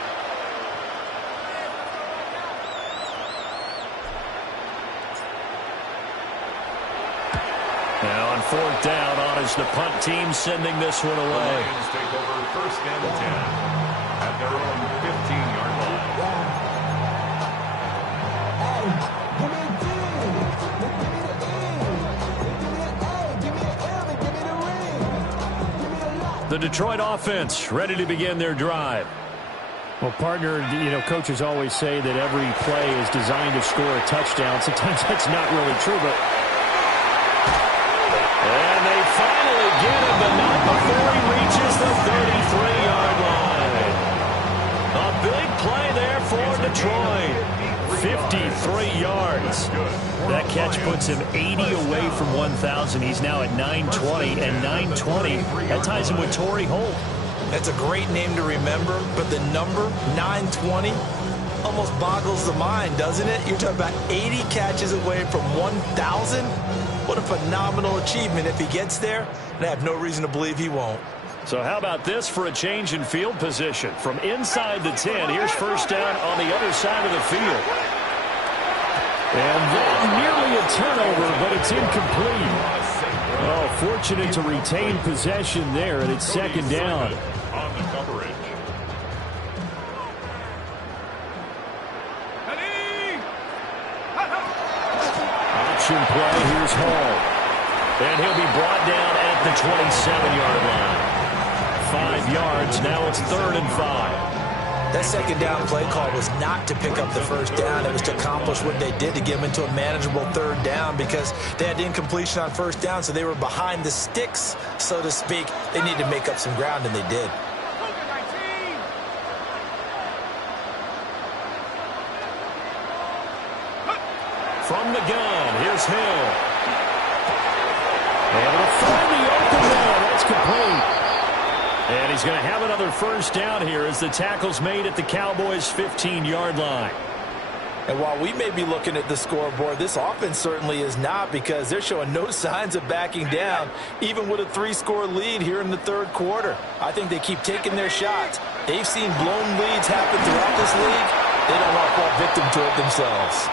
Now on 4th down, on is the punt team sending this one away. The Lions take over 1st and 10 at their own 15-yard line. The Detroit offense ready to begin their drive. Well, partner, coaches always say that every play is designed to score a touchdown. Sometimes that's not really true, but... And they finally get him, but not before he reaches the 33-yard line. A big play there for Detroit. 53 yards. That catch puts him 80 away from 1,000. He's now at 920, and 920, that ties him with Torrey Holt. That's a great name to remember, but the number, 920, almost boggles the mind, doesn't it? You're talking about 80 catches away from 1,000? What a phenomenal achievement if he gets there, and I have no reason to believe he won't. So how about this for a change in field position? From inside the 10, here's first down on the other side of the field. And that nearly a turnover, but it's incomplete. Oh, fortunate to retain possession there, and it's 2nd down. On the coverage. Option play. Here's Hall. And he'll be brought down at the 27-yard line. 5 yards. Now it's 3rd and 5. That second down play call was not to pick up the first down. It was to accomplish what they did to get them into a manageable 3rd down because they had incompletion on first down, so they were behind the sticks, so to speak. They needed to make up some ground, and they did. From the gun, here's Hill. Able to find the open man. That's complete. And he's going to have another first down here as the tackle's made at the Cowboys' 15-yard line. And while we may be looking at the scoreboard, this offense certainly is not because they're showing no signs of backing down, even with a 3-score lead here in the 3rd quarter. I think they keep taking their shots. They've seen blown leads happen throughout this league. They don't want to fall victim to it themselves.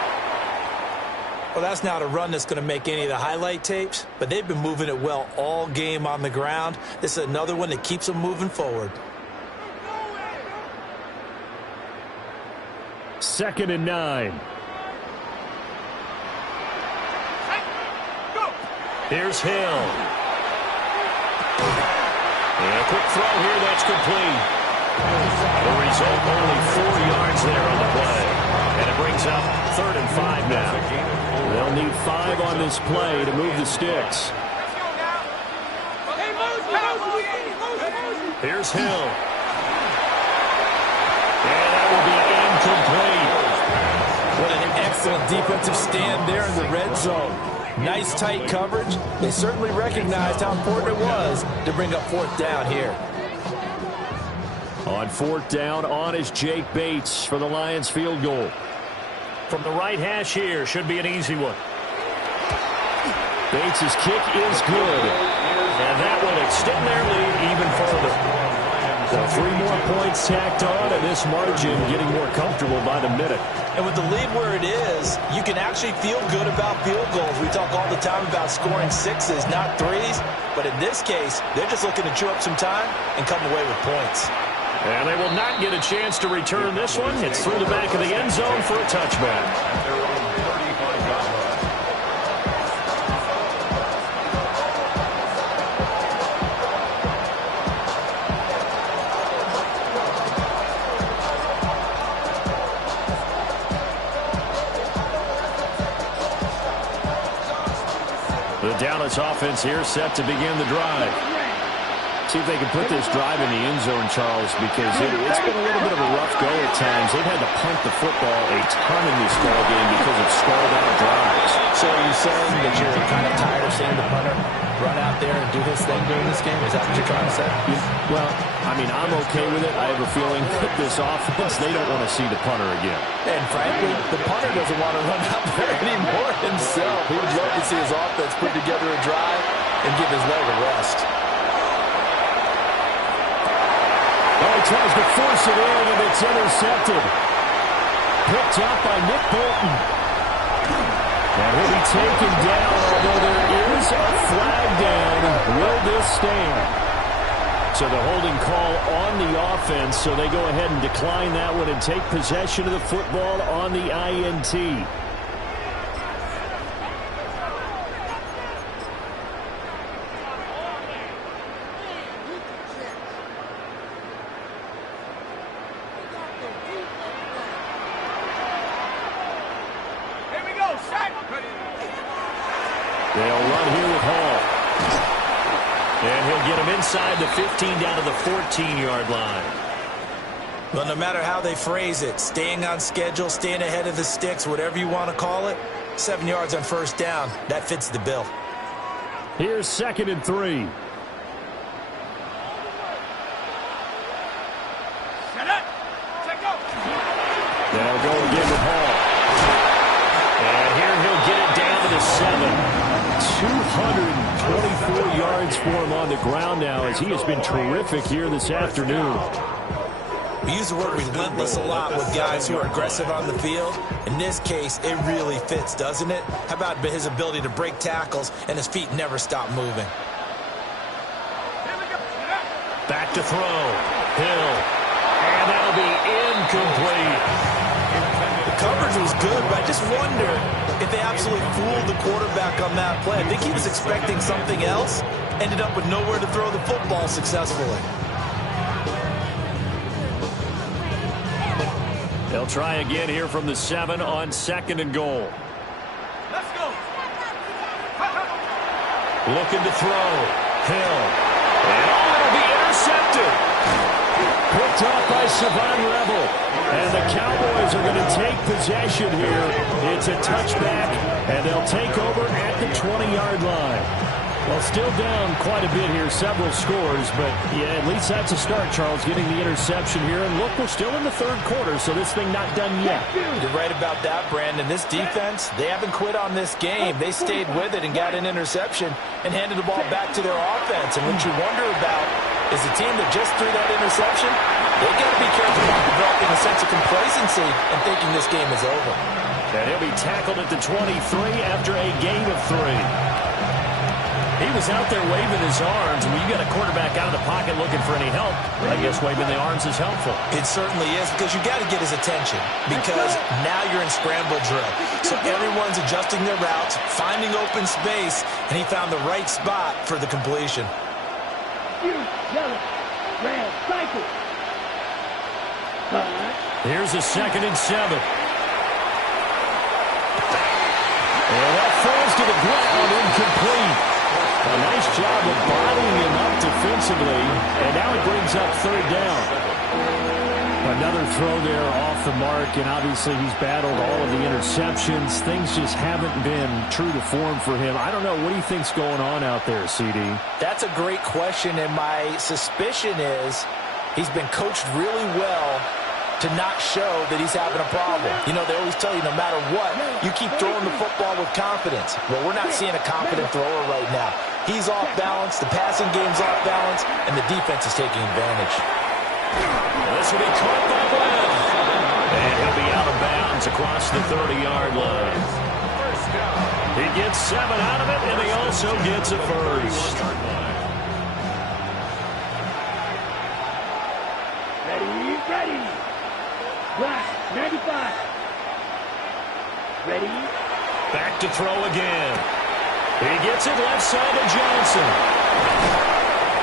Well, that's not a run that's going to make any of the highlight tapes, but they've been moving it well all game on the ground. This is another one that keeps them moving forward. 2nd and 9. Here's Hill. And a quick throw here, that's complete. The result, only 4 yards there on the play. And it brings up 3rd and 5 now. They'll need 5 on this play to move the sticks. Here's Hill. And that will be incomplete. What an excellent defensive stand there in the red zone. Nice tight coverage. They certainly recognized how important it was to bring up 4th down here. On 4th down, on is Jake Bates for the Lions field goal. From the right hash here, should be an easy one. Bates' kick is good. And that will extend their lead even further. So 3 more points tacked on, and this margin getting more comfortable by the minute. And with the lead where it is, you can actually feel good about field goals. We talk all the time about scoring 6s, not 3s. But in this case, they're just looking to chew up some time and come away with points. And they will not get a chance to return this one. It's through the back of the end zone for a touchback. The Dallas offense here set to begin the drive. See if they can put this drive in the end zone, Charles, because it's been a little bit of a rough go at times. They've had to punt the football a ton in this ball game because of stalled-out drives. So are you saying that you're kind of tired of seeing the punter run out there and do his thing during this game? Is that what you're trying to say? Well, I mean, I'm okay with it. I have a feeling that this offense, they don't want to see the punter again. And frankly, the punter doesn't want to run out there anymore himself. He would love to see his offense put together a drive and give his leg a rest. Oh, he tries to force it in, and it's intercepted. Picked up by Nick Bolton. And he'll be taken down, although there is a flag down. Will this stand? So the holding call on the offense, so they go ahead and decline that one and take possession of the football on the INT. They'll run here with Hall. And he'll get him inside the 15 down to the 14-yard line. Well, no matter how they phrase it, staying on schedule, staying ahead of the sticks, whatever you want to call it, 7 yards on first down, that fits the bill. Here's 2nd and 3. They'll go again with Hall. And here he'll get it down to the 7. 224 yards for him on the ground now as he has been terrific here this afternoon. We use the word relentless a lot with guys who are aggressive on the field. In this case, it really fits, doesn't it? How about his ability to break tackles and his feet never stop moving? Back to throw. Hill. And that'll be incomplete. The coverage was good, but I just wonder if they absolutely absolutely fooled the quarterback on that play. I think he was expecting something else. Ended up with nowhere to throw the football successfully. They'll try again here from the 7 on 2nd and goal. Let's go. Looking to throw. Hill. And it'll be intercepted. Picked off by Savon Rebel. And the Cowboys are going to take possession here. It's a touchback, and they'll take over at the 20-yard line. Well, still down quite a bit here, several scores, but yeah, at least that's a start, Charles, getting the interception here. And look, we're still in the 3rd quarter, so this thing not done yet. You're right about that, Brandon. This defense, they haven't quit on this game. They stayed with it and got an interception and handed the ball back to their offense. And what you wonder about is the team that just threw that interception, they've got to be careful about developing a sense of complacency and thinking this game is over. And he'll be tackled at the 23 after a gain of 3. He was out there waving his arms, and when you got a quarterback out of the pocket looking for any help, I guess waving the arms is helpful. It certainly is, because you got to get his attention, because now you're in scramble drill. So everyone's adjusting their routes, finding open space, and he found the right spot for the completion. Yellow, red, cycle. Here's a 2nd and 7. And that falls to the ground, incomplete. A nice job of bodying him up defensively, and now it brings up 3rd down. Another throw there off the mark, and obviously he's battled all of the interceptions. Things just haven't been true to form for him. I don't know. What do you think's going on out there, CD? That's a great question, and my suspicion is he's been coached really well to not show that he's having a problem. You know, they always tell you no matter what, you keep throwing the football with confidence. Well, we're not seeing a confident thrower right now. He's off balance, the passing game's off balance, and the defense is taking advantage. This will be caught by Webb. And he'll be out of bounds across the 30-yard line. He gets 7 out of it, and he also gets a first. Ready. Black, 95. Ready. Back to throw again. He gets it left side to Johnson.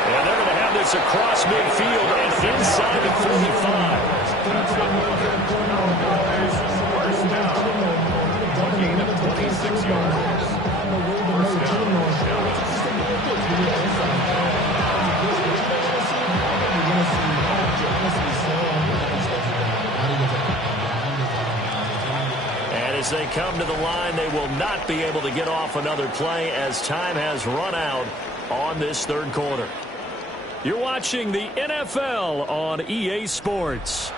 And they're going to have this across midfield and inside the 45. First down. Gain of 26 yards. First And as they come to the line, they will not be able to get off another play as time has run out on this 3rd quarter. You're watching the NFL on EA Sports.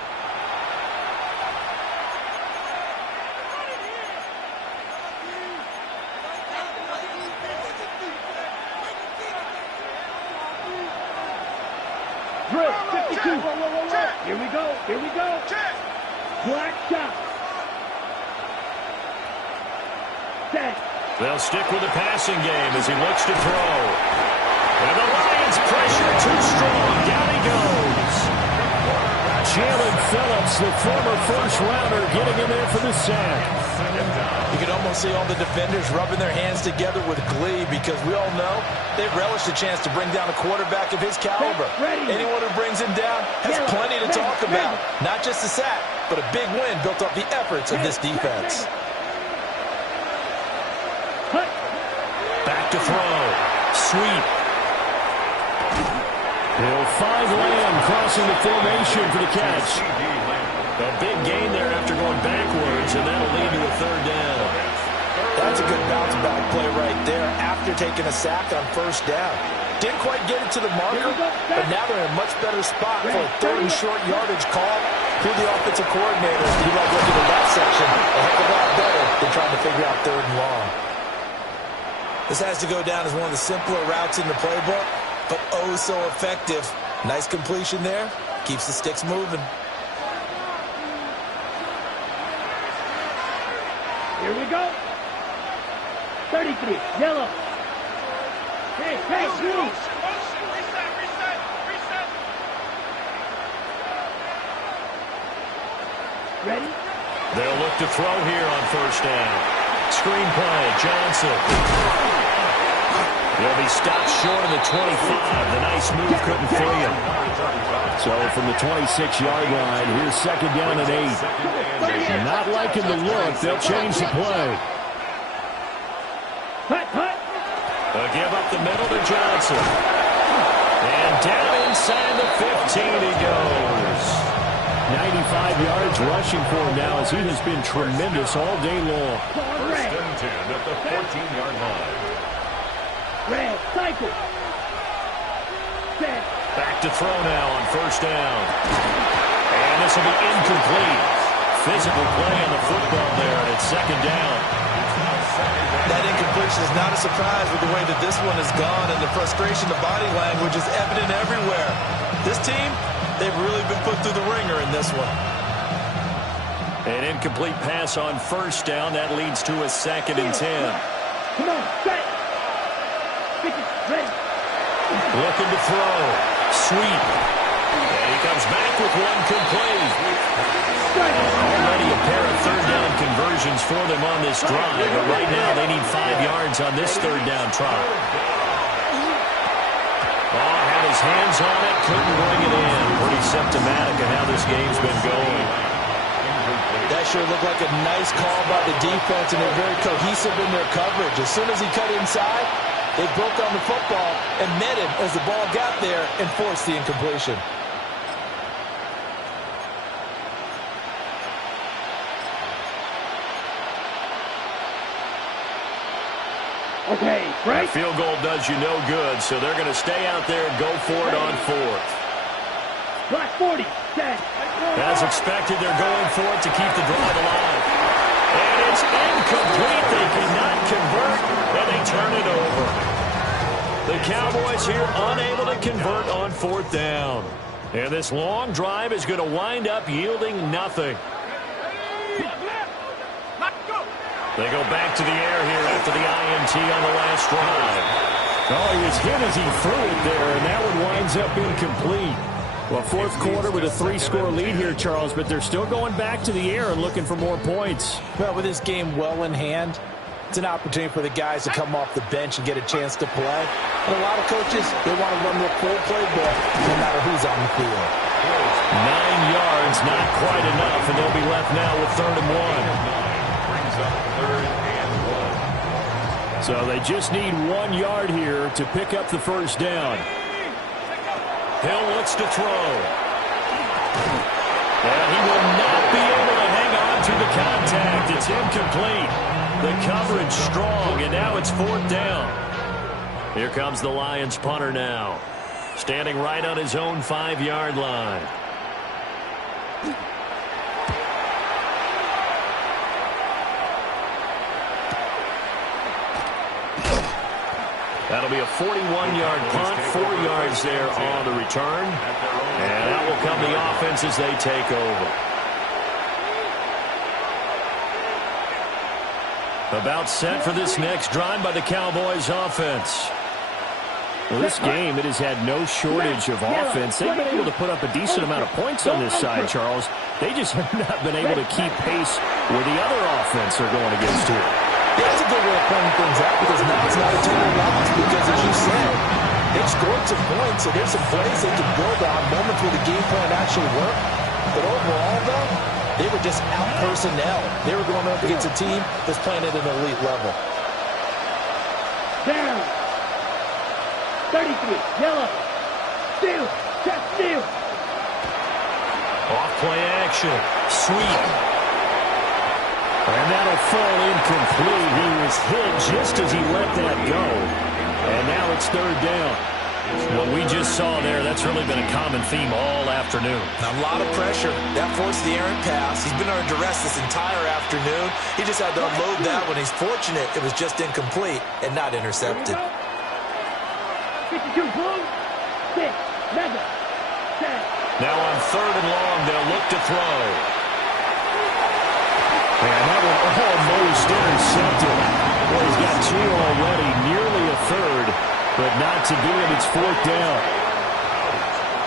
Drill, 52. Here we go. Black shot. Set. They'll stick with the passing game as he looks to throw. And the Lions pressure too strong. Down he goes. Jalen Phillips, the former first-rounder, getting in there for the sack. You can almost see all the defenders rubbing their hands together with glee, because we all know they've relished a chance to bring down a quarterback of his caliber. Anyone who brings him down has plenty to talk about. Not just a sack, but a big win built off the efforts of this defense. Back to throw. Sweep. He'll find Lamb crossing the formation for the catch. A big gain there after going backwards, and that'll lead to a 3rd down. That's a good bounce-back play right there after taking a sack on 1st down. Didn't quite get it to the marker, but now they're in a much better spot for a 3rd and short yardage call. Who the offensive coordinator, you like looking at that section a heck of a lot better than trying to figure out 3rd and long. This has to go down as one of the simpler routes in the playbook, but oh so effective. Nice completion there. Keeps the sticks moving. Here we go. 33, yellow. Hey, blue. Reset. Ready? They'll look to throw here on 1st down. screenplay. Johnson. He'll be stopped short of the 25. The nice move couldn't free him. So from the 26-yard line, here's second down and 8. Not liking the look. They'll change the play. They'll give up the middle to Johnson. And down inside the 15 he goes. 95 yards rushing for him now as he has been tremendous all day long. First and 10 at the 14-yard line. Red, cycle. Set. Back to throw now on first down. And this will be incomplete. Physical play on the football there, and it's second down. That incompletion is not a surprise with the way that this one has gone, and the frustration, the body language is evident everywhere. This team, they've really been put through the ringer in this one. An incomplete pass on first down. That leads to a second and 10. Come on, set. Ready. Looking to throw. Sweep. And he comes back with one complete. Already a pair of third down conversions for them on this drive, but right now they need 5 yards on this third down try. Oh, had his hands on it, couldn't bring it in. Pretty symptomatic of how this game's been going. That sure looked like a nice call by the defense, and they're very cohesive in their coverage. As soon as he cut inside, they broke on the football and met him as the ball got there and forced the incompletion. Okay, right. That field goal does you no good, so they're going to stay out there and go for it on fourth. Block 40. Set. As expected, they're going for it to keep the drive alive. And it's incomplete. They cannot convert, and they turn it over. The Cowboys here unable to convert on fourth down. And this long drive is going to wind up yielding nothing. They go back to the air here after the INT on the last drive. Oh, he was hit as he threw it there, and that one winds up incomplete. Well, fourth quarter with a 3-score lead here, Charles, but they're still going back to the air and looking for more points. Well, with this game well in hand, it's an opportunity for the guys to come off the bench and get a chance to play. And a lot of coaches, they want to run their full playbook no matter who's on the field. 9 yards, not quite enough, and they'll be left now with 3rd and 1. Brings up 3rd and 1. So they just need 1 yard here to pick up the first down. Hill looks to throw. And he will not be able to hang on to the contact. It's incomplete. The coverage strong, and now it's 4th down. Here comes the Lions punter now. Standing right on his own 5-yard line. That'll be a 41-yard punt, 4 yards there on the return. And that will come the offense as they take over. About set for this next drive by the Cowboys offense. Well, this game, it has had no shortage of offense. They've been able to put up a decent amount of points on this side, Charles. They just have not been able to keep pace where the other offense are going against here. Yeah, that's a good way of pointing things out because now it's not a total loss because, as you said, they've scored some points, so there's some plays they can build on, moments where the game plan actually worked. But overall, though, they were just out personnel. They were going up against a team that's playing at an elite level. Down. 33. Yellow. Steal. Check steal. Off play action. Sweep. And that'll fall incomplete. He was hit just as he let that go. And now it's 3rd down. What we just saw there, that's really been a common theme all afternoon. A lot of pressure. That forced the errant pass. He's been under duress this entire afternoon. He just had to unload that one. He's fortunate it was just incomplete and not intercepted. 52 blue. 6. Mega. 10. Now on 3rd and long, they'll look to throw. And that one almost intercepted. Well, he's got 2 already, nearly a third, but not to do it. It's 4th down.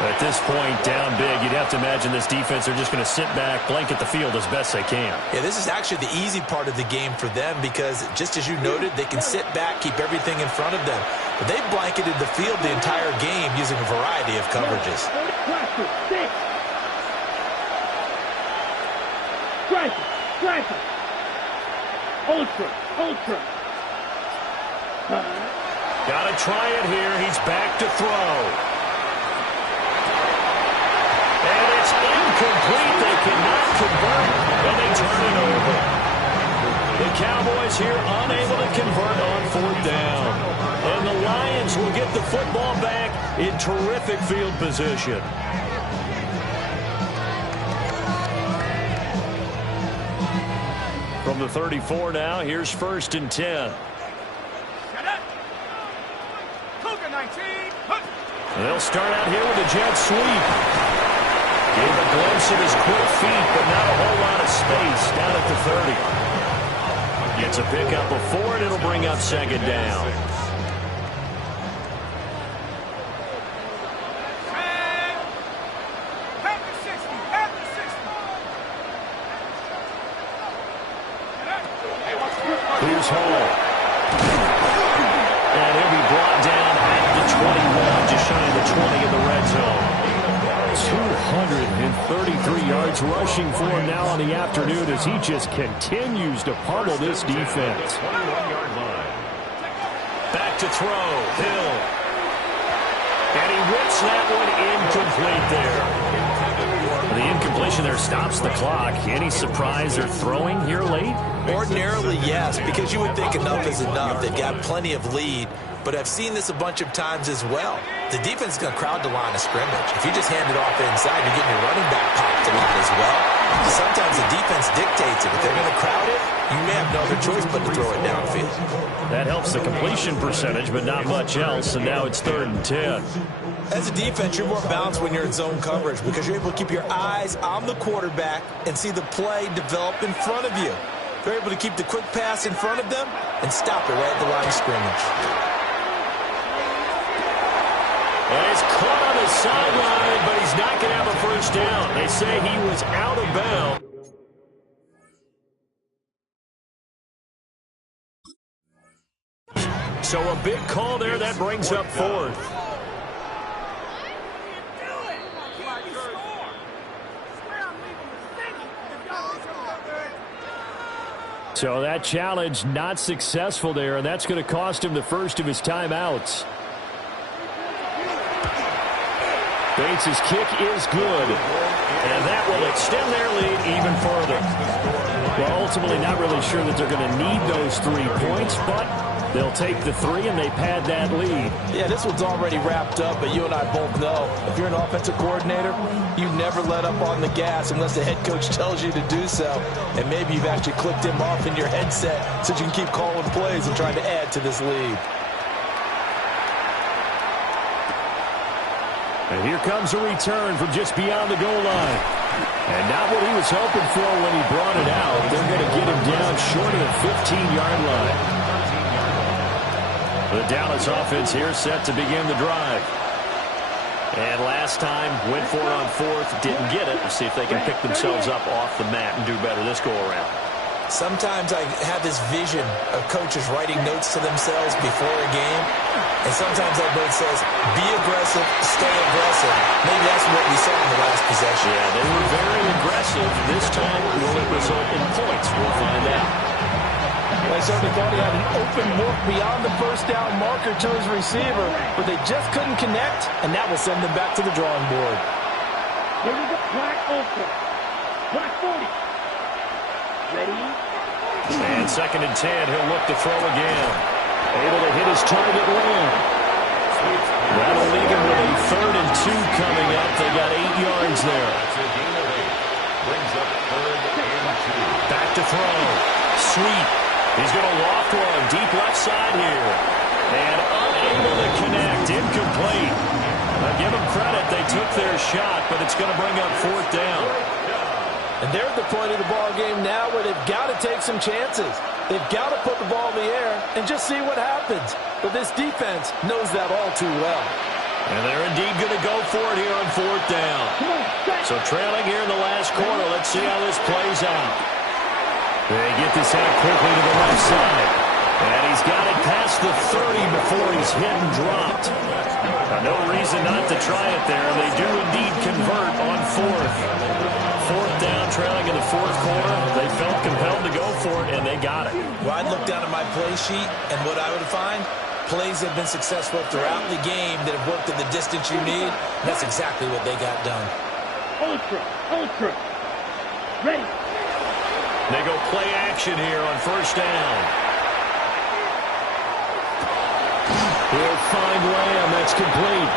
At this point, down big, you'd have to imagine this defense are just going to sit back, blanket the field as best they can. Yeah, this is actually the easy part of the game for them because, just as you noted, they can sit back, keep everything in front of them. But they've blanketed the field the entire game using a variety of coverages. Striker. Ultra. Got to try it here. He's back to throw. And it's incomplete. They cannot convert, and they turn it over. The Cowboys here unable to convert on 4th down. And the Lions will get the football back in terrific field position. From the 34 now, here's 1st and 10. They'll start out here with a jet sweep. Gave a glimpse of his quick feet, but not a whole lot of space down at the 30. Gets a pickup of 4, and it'll bring up 2nd down. Here's Hall. And he'll be brought down at the 21, just shy of the 20 in the red zone. 233 yards rushing for him now on the afternoon as he just continues to pummel this defense. Back to throw. Hill. And he whips that one incomplete there. The incompletion there stops the clock. Any surprise they're throwing here late? Ordinarily, yes, because you would think enough is enough. They've got plenty of lead, but I've seen this a bunch of times as well. The defense is going to crowd the line of scrimmage. If you just hand it off inside, you're getting your running back popped a lot as well. Sometimes the defense dictates it. If they're going to crowd it, you may have no other choice but to throw it downfield. That helps the completion percentage, but not much else, and now it's 3rd and 10. As a defense, you're more balanced when you're in zone coverage because you're able to keep your eyes on the quarterback and see the play develop in front of you. They're able to keep the quick pass in front of them and stop it right at the line of scrimmage. And it's caught on the sideline, but he's not going to have a 1st down. They say he was out of bounds. So a big call there that brings up 4th. So that challenge not successful there, and that's going to cost him the first of his timeouts. Bates' kick is good, and that will extend their lead even further. Well, ultimately not really sure that they're going to need those 3 points, but they'll take the 3 and they pad that lead. Yeah, this one's already wrapped up, but you and I both know if you're an offensive coordinator, you never let up on the gas unless the head coach tells you to do so. And maybe you've actually clicked him off in your headset so you can keep calling plays and trying to add to this lead. And here comes a return from just beyond the goal line. And not what he was hoping for when he brought it out. They're going to get him down short of the 15-yard line. The Dallas offense here set to begin the drive. And last time, went for it on 4th, didn't get it. Let's see if they can pick themselves up off the mat and do better this go-around. Sometimes I have this vision of coaches writing notes to themselves before a game, and sometimes that note says, be aggressive, stay aggressive. Maybe that's what we saw in the last possession. Yeah, they were very aggressive. This time, will it result in points? We'll find out. I certainly thought he had an open look beyond the 1st down marker to his receiver, but they just couldn't connect, and that will send them back to the drawing board. Here we go. Black ultra. Black 40. Ready? And 2nd and 10, he'll look to throw again. Able to hit his target long. That'll leave him with a 3rd and 2 coming up. They got 8 yards there. Back to throw. Sweet. He's going to loft one deep left side here. And unable to connect. Incomplete. Now give them credit. They took their shot, but it's going to bring up 4th down. And they're at the point of the ball game now where they've got to take some chances. They've got to put the ball in the air and just see what happens. But this defense knows that all too well. And they're indeed going to go for it here on 4th down. So trailing here in the last quarter. Let's see how this plays out. They get this out quickly to the left side. And he's got it past the 30 before he's hit and dropped. No reason not to try it there. They do indeed convert on 4th. 4th down, trailing in the 4th quarter. They felt compelled to go for it, and they got it. Well, I'd look down at my play sheet, and what I would find, plays have been successful throughout the game that have worked at the distance you need. That's exactly what they got done. Ultra. Ready. They go play action here on 1st down. He'll find Lamb. That's complete.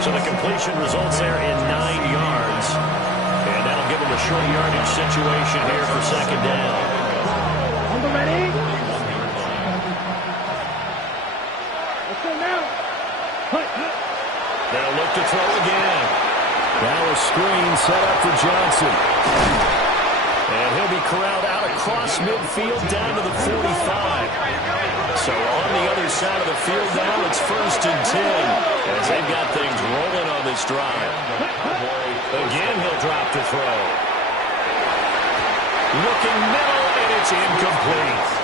So the completion results there in 9 yards. And that'll give him a short yardage situation here for 2nd down. On the ready. Let's go now. They'll look to throw again. Now a screen set up for Johnson. And he'll be corralled out across midfield down to the 45. So on the other side of the field now, it's 1st and 10 as they've got things rolling on this drive. Again, he'll drop to throw. Looking middle, and it's incomplete.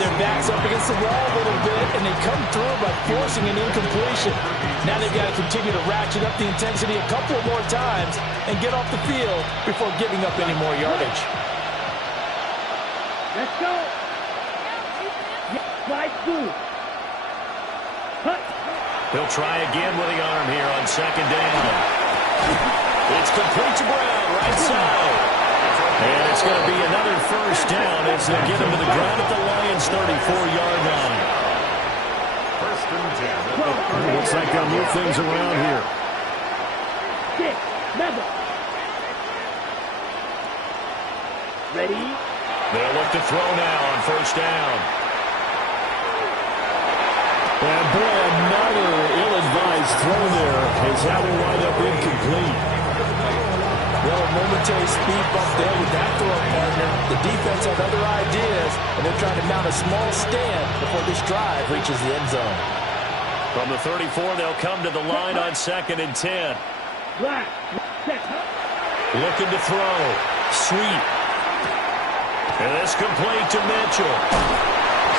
Their backs up against the wall a little bit, and they come through by forcing an incompletion. Now they've got to continue to ratchet up the intensity a couple of more times and get off the field before giving up any more yardage. Let's go. Slide through. He'll try again with the arm here on 2nd down. It's complete to Brown, right side. And it's going to be another 1st down as they get him to the ground at the Lions' 34-yard line. 1st and 10. Looks like they'll move things around here. 6, 7. Ready. They'll look to throw now on 1st down. And boy, another ill-advised throw there as that will wind up incomplete. Well, a momentary speed bump there with that throw, partner. The defense had other ideas, and they're trying to mount a small stand before this drive reaches the end zone. From the 34, they'll come to the line on 2nd and 10. Looking to throw. Sweet. And it's complete to Mitchell.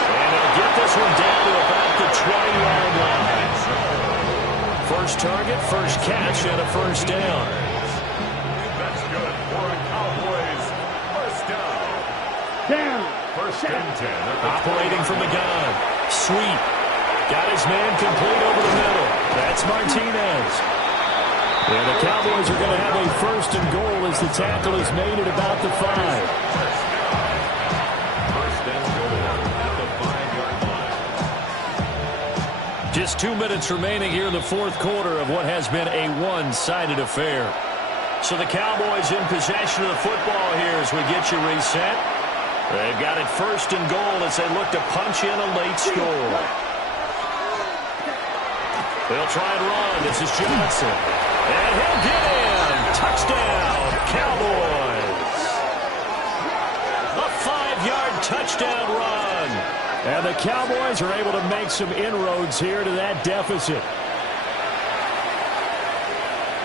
And they'll get this one down to about the 20-yard line. First target, first catch, and a 1st down. That's good for a Cowboys 1st down. Down. 1st and 10. Operating from the gun. Sweet. Got his man complete over the middle. That's Martinez. And the Cowboys are going to have a 1st and goal as the tackle is made at about the 5. Just 2 minutes remaining here in the 4th quarter of what has been a one-sided affair. So the Cowboys in possession of the football here as we get you reset. They've got it 1st and goal as they look to punch in a late score. They'll try and run. This is Johnson. And he'll get in. Touchdown, Cowboys. A 5-yard touchdown run. And the Cowboys are able to make some inroads here to that deficit.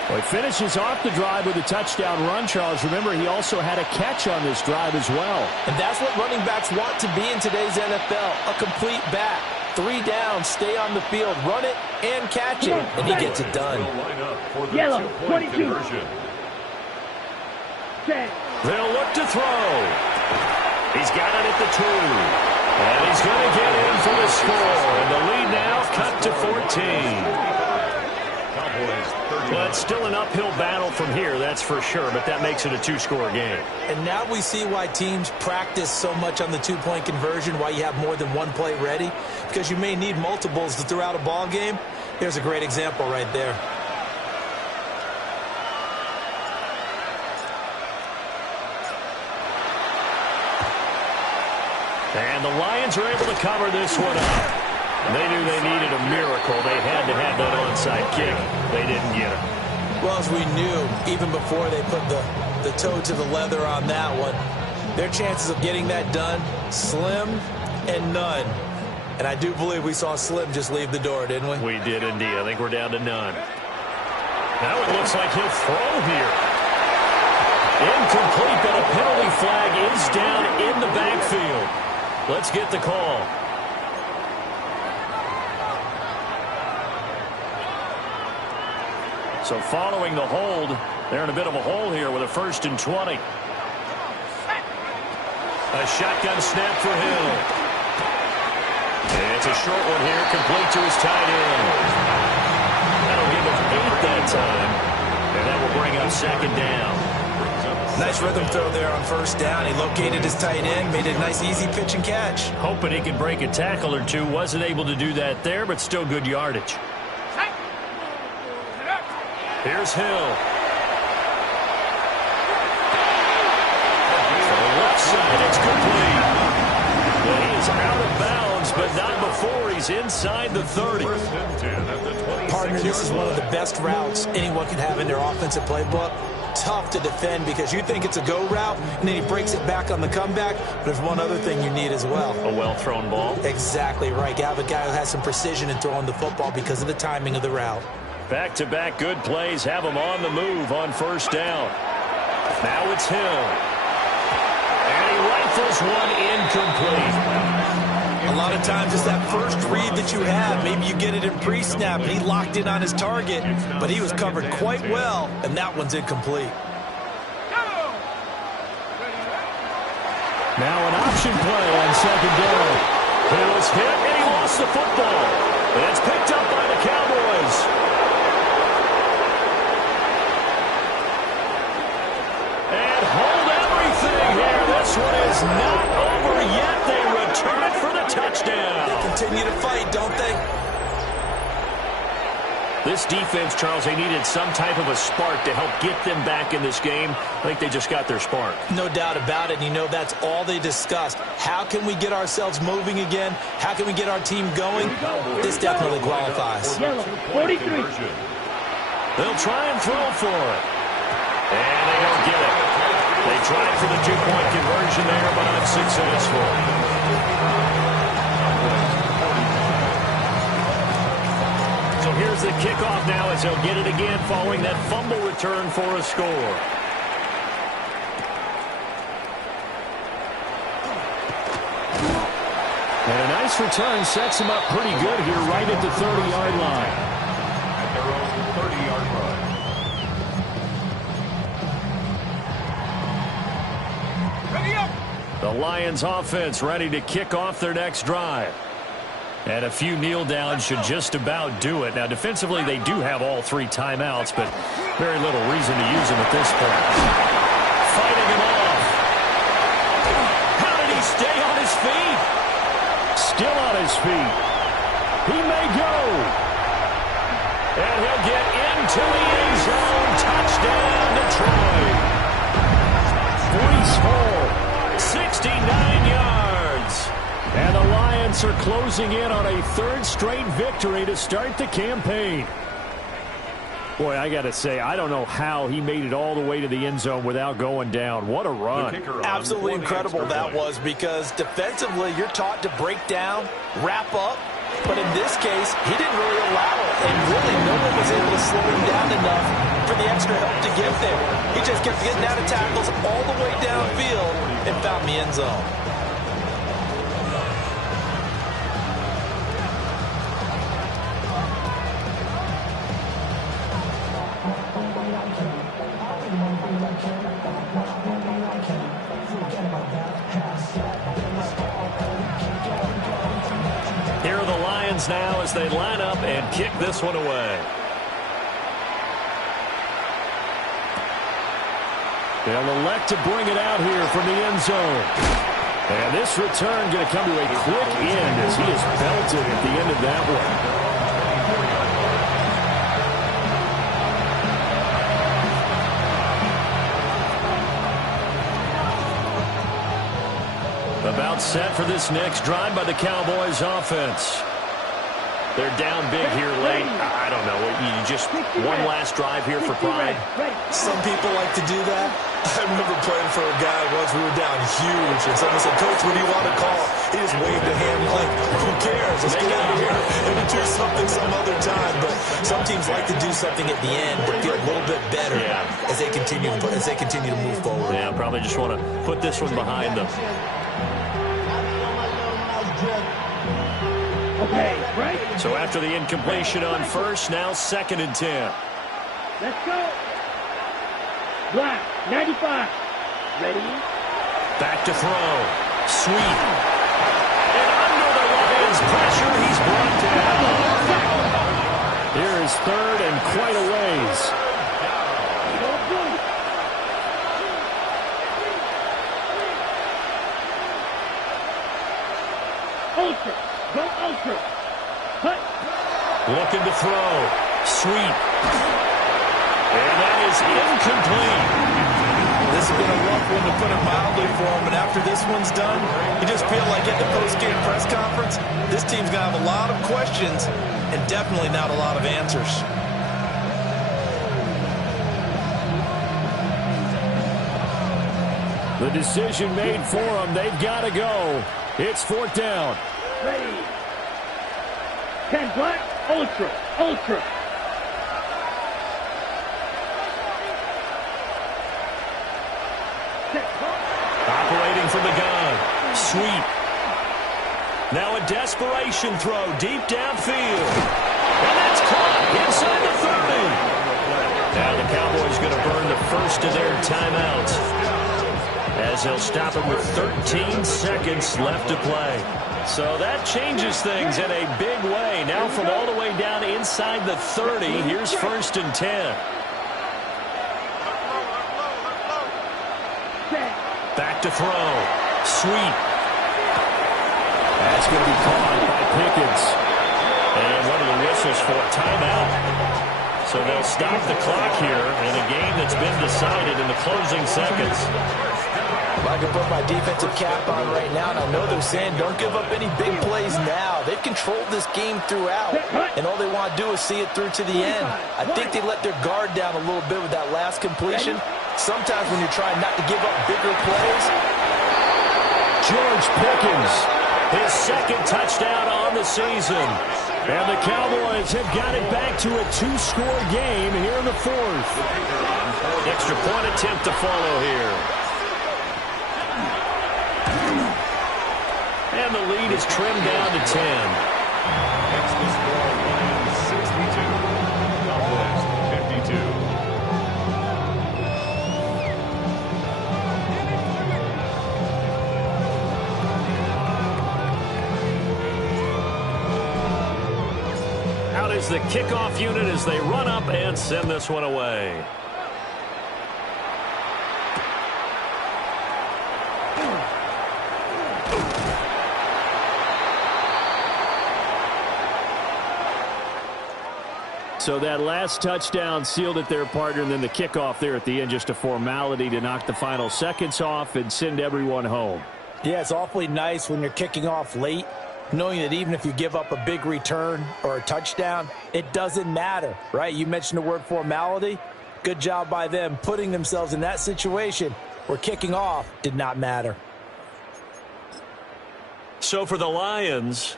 Well, he finishes off the drive with a touchdown run, Charles. Remember, he also had a catch on this drive as well. And that's what running backs want to be in today's NFL, a complete back. 3 down, stay on the field, run it, and catch it, and he gets it done. Yellow, 22. They'll look to throw. He's got it at the 2. And he's going to get in for the score. And the lead now cut to 14. Well, it's still an uphill battle from here, that's for sure, but that makes it a 2-score game. And now we see why teams practice so much on the 2-point conversion, why you have more than one play ready, because you may need multiples throughout a ball game. Here's a great example right there. And the Lions are able to cover this one up. They knew they needed a miracle. They had to have that onside kick. They didn't get it. Well, as we knew, even before they put the toe to the leather on that one, their chances of getting that done, slim and none. And I do believe we saw Slim just leave the door, didn't we? We did indeed. I think we're down to none. Now it looks like he'll throw here. Incomplete, but a penalty flag is down in the backfield. Let's get the call. So following the hold, they're in a bit of a hole here with a 1st and 20. A shotgun snap for Hill. It's a short one here, complete to his tight end. That'll give him 8 that time, and that will bring up 2nd down. Nice rhythm throw there on 1st down. He located his tight end, made a nice easy pitch and catch. Hoping he could break a tackle or two. Wasn't able to do that there, but still good yardage. Here's Hill. For the left side, it's complete. Well, he is out of bounds, but not before he's inside the 30. Partner, this is one of the best routes anyone can have in their offensive playbook. Tough to defend because you think it's a go route, and then he breaks it back on the comeback. But there's one other thing you need as well. A well-thrown ball. Exactly right. You have a guy who has some precision in throwing the football because of the timing of the route. Back-to-back good plays have him on the move on 1st down. Now it's Hill. And he rifles one incomplete. A lot of times it's that first read that you have. Maybe you get it in pre-snap, and he locked in on his target, but he was covered quite well, and that one's incomplete. Now an option play on 2nd down. He was hit, and he lost the football. And it's picked up by the Cowboys. And hold everything here. This one is not over yet. They return it for the touchdown. They continue to fight, don't they? This defense, Charles, they needed some type of a spark to help get them back in this game. I think they just got their spark. No doubt about it. And you know that's all they discussed. How can we get ourselves moving again? How can we get our team going? This definitely qualifies. Yellow, 43. They'll try and throw for it. And they don't get it. They tried for the 2-point conversion there, but unsuccessful. So here's the kickoff now as they'll get it again following that fumble return for a score. And a nice return sets him up pretty good here right at the 30-yard line. At their own 30-yard line. The Lions offense ready to kick off their next drive. And a few kneel downs should just about do it. Now, defensively, they do have all 3 timeouts, but very little reason to use them at this point. Fighting him off. How did he stay on his feet? Still on his feet. He may go. And he'll get into the end zone. Touchdown, Detroit. Breece Hall, 69 yards. And the Lions are closing in on a 3rd straight victory to start the campaign. Boy, I got to say, I don't know how he made it all the way to the end zone without going down. What a run. Absolutely incredible that was, because defensively you're taught to break down, wrap up, but in this case, he didn't really allow it, and really no one was able to slow him down enough for the extra help to get there. He just kept getting out of tackles all the way downfield and found the end zone. Here are the Lions now as they line up and kick this one away. They'll elect to bring it out here from the end zone. And this return going to come to a quick end as he is belted at the end of that one. About set for this next drive by the Cowboys offense. They're down big here late. I don't know. You just one last drive here for pride. Some people like to do that. I remember playing for a guy once. We were down huge, and someone said, "Coach, what do you want to call?" He just waved a hand like, "Who cares? Let's get out of here and do something some other time." But some teams like to do something at the end to feel a little bit better as they continue to move forward. Yeah, probably just want to put this one behind them. Okay, right? So after the incompletion on first, now 2nd and 10. Let's go. Black, 95. Ready? Back to throw. Sweet. And under the Lions' pressure, he's brought down. Here is 3rd and quite a ways. Ultra. Go ultra. Cut. Looking to throw. Sweet. And that is incomplete. This has been a rough one, to put it mildly, for him. And after this one's done, you just feel like at the post-game press conference, this team's going to have a lot of questions and definitely not a lot of answers. The decision made for them. They've got to go. It's 4th down. Ready. 10 black. Ultra. Ultra. Operating from the gun. Sweet. Now a desperation throw deep downfield. And that's caught inside the 30. Now the Cowboys going to burn the first of their timeouts, as they'll stop it with 13 seconds left to play. So that changes things in a big way. Now from all the way down inside the 30, here's 1st and 10. Back to throw. Sweet. That's going to be caught by Pickens. And one of the whistles for a timeout. So they'll stop the clock here in a game that's been decided in the closing seconds. I can put my defensive cap on right now, and I know they're saying don't give up any big plays now. They've controlled this game throughout, and all they want to do is see it through to the end. I think they let their guard down a little bit with that last completion. Sometimes when you're trying not to give up bigger plays. George Pickens, his 2nd touchdown on the season. And the Cowboys have got it back to a 2-score game here in the 4th. Extra point attempt to follow here. And the lead is trimmed down to 10. Next the score, Lions 62, Cowboys 52. Out is the kickoff unit as they run up and send this one away. So that last touchdown sealed it there, partner, and then the kickoff there at the end, just a formality to knock the final seconds off and send everyone home. Yeah, it's awfully nice when you're kicking off late, knowing that even if you give up a big return or a touchdown, it doesn't matter, right? You mentioned the word formality. Good job by them putting themselves in that situation where kicking off did not matter. So for the Lions,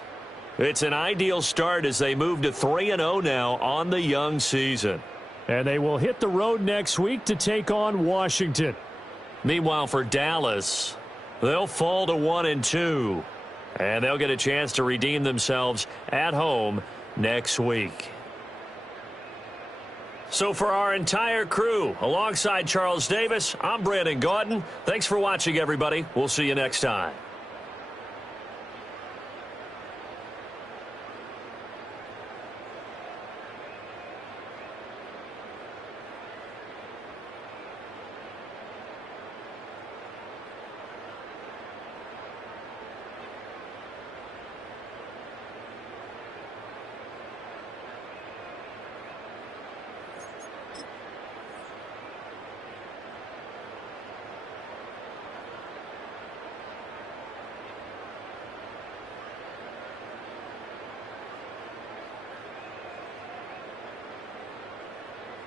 it's an ideal start as they move to 3-0 now on the young season. And they will hit the road next week to take on Washington. Meanwhile, for Dallas, they'll fall to 1-2. And they'll get a chance to redeem themselves at home next week. So for our entire crew, alongside Charles Davis, I'm Brandon Gaudin. Thanks for watching, everybody. We'll see you next time.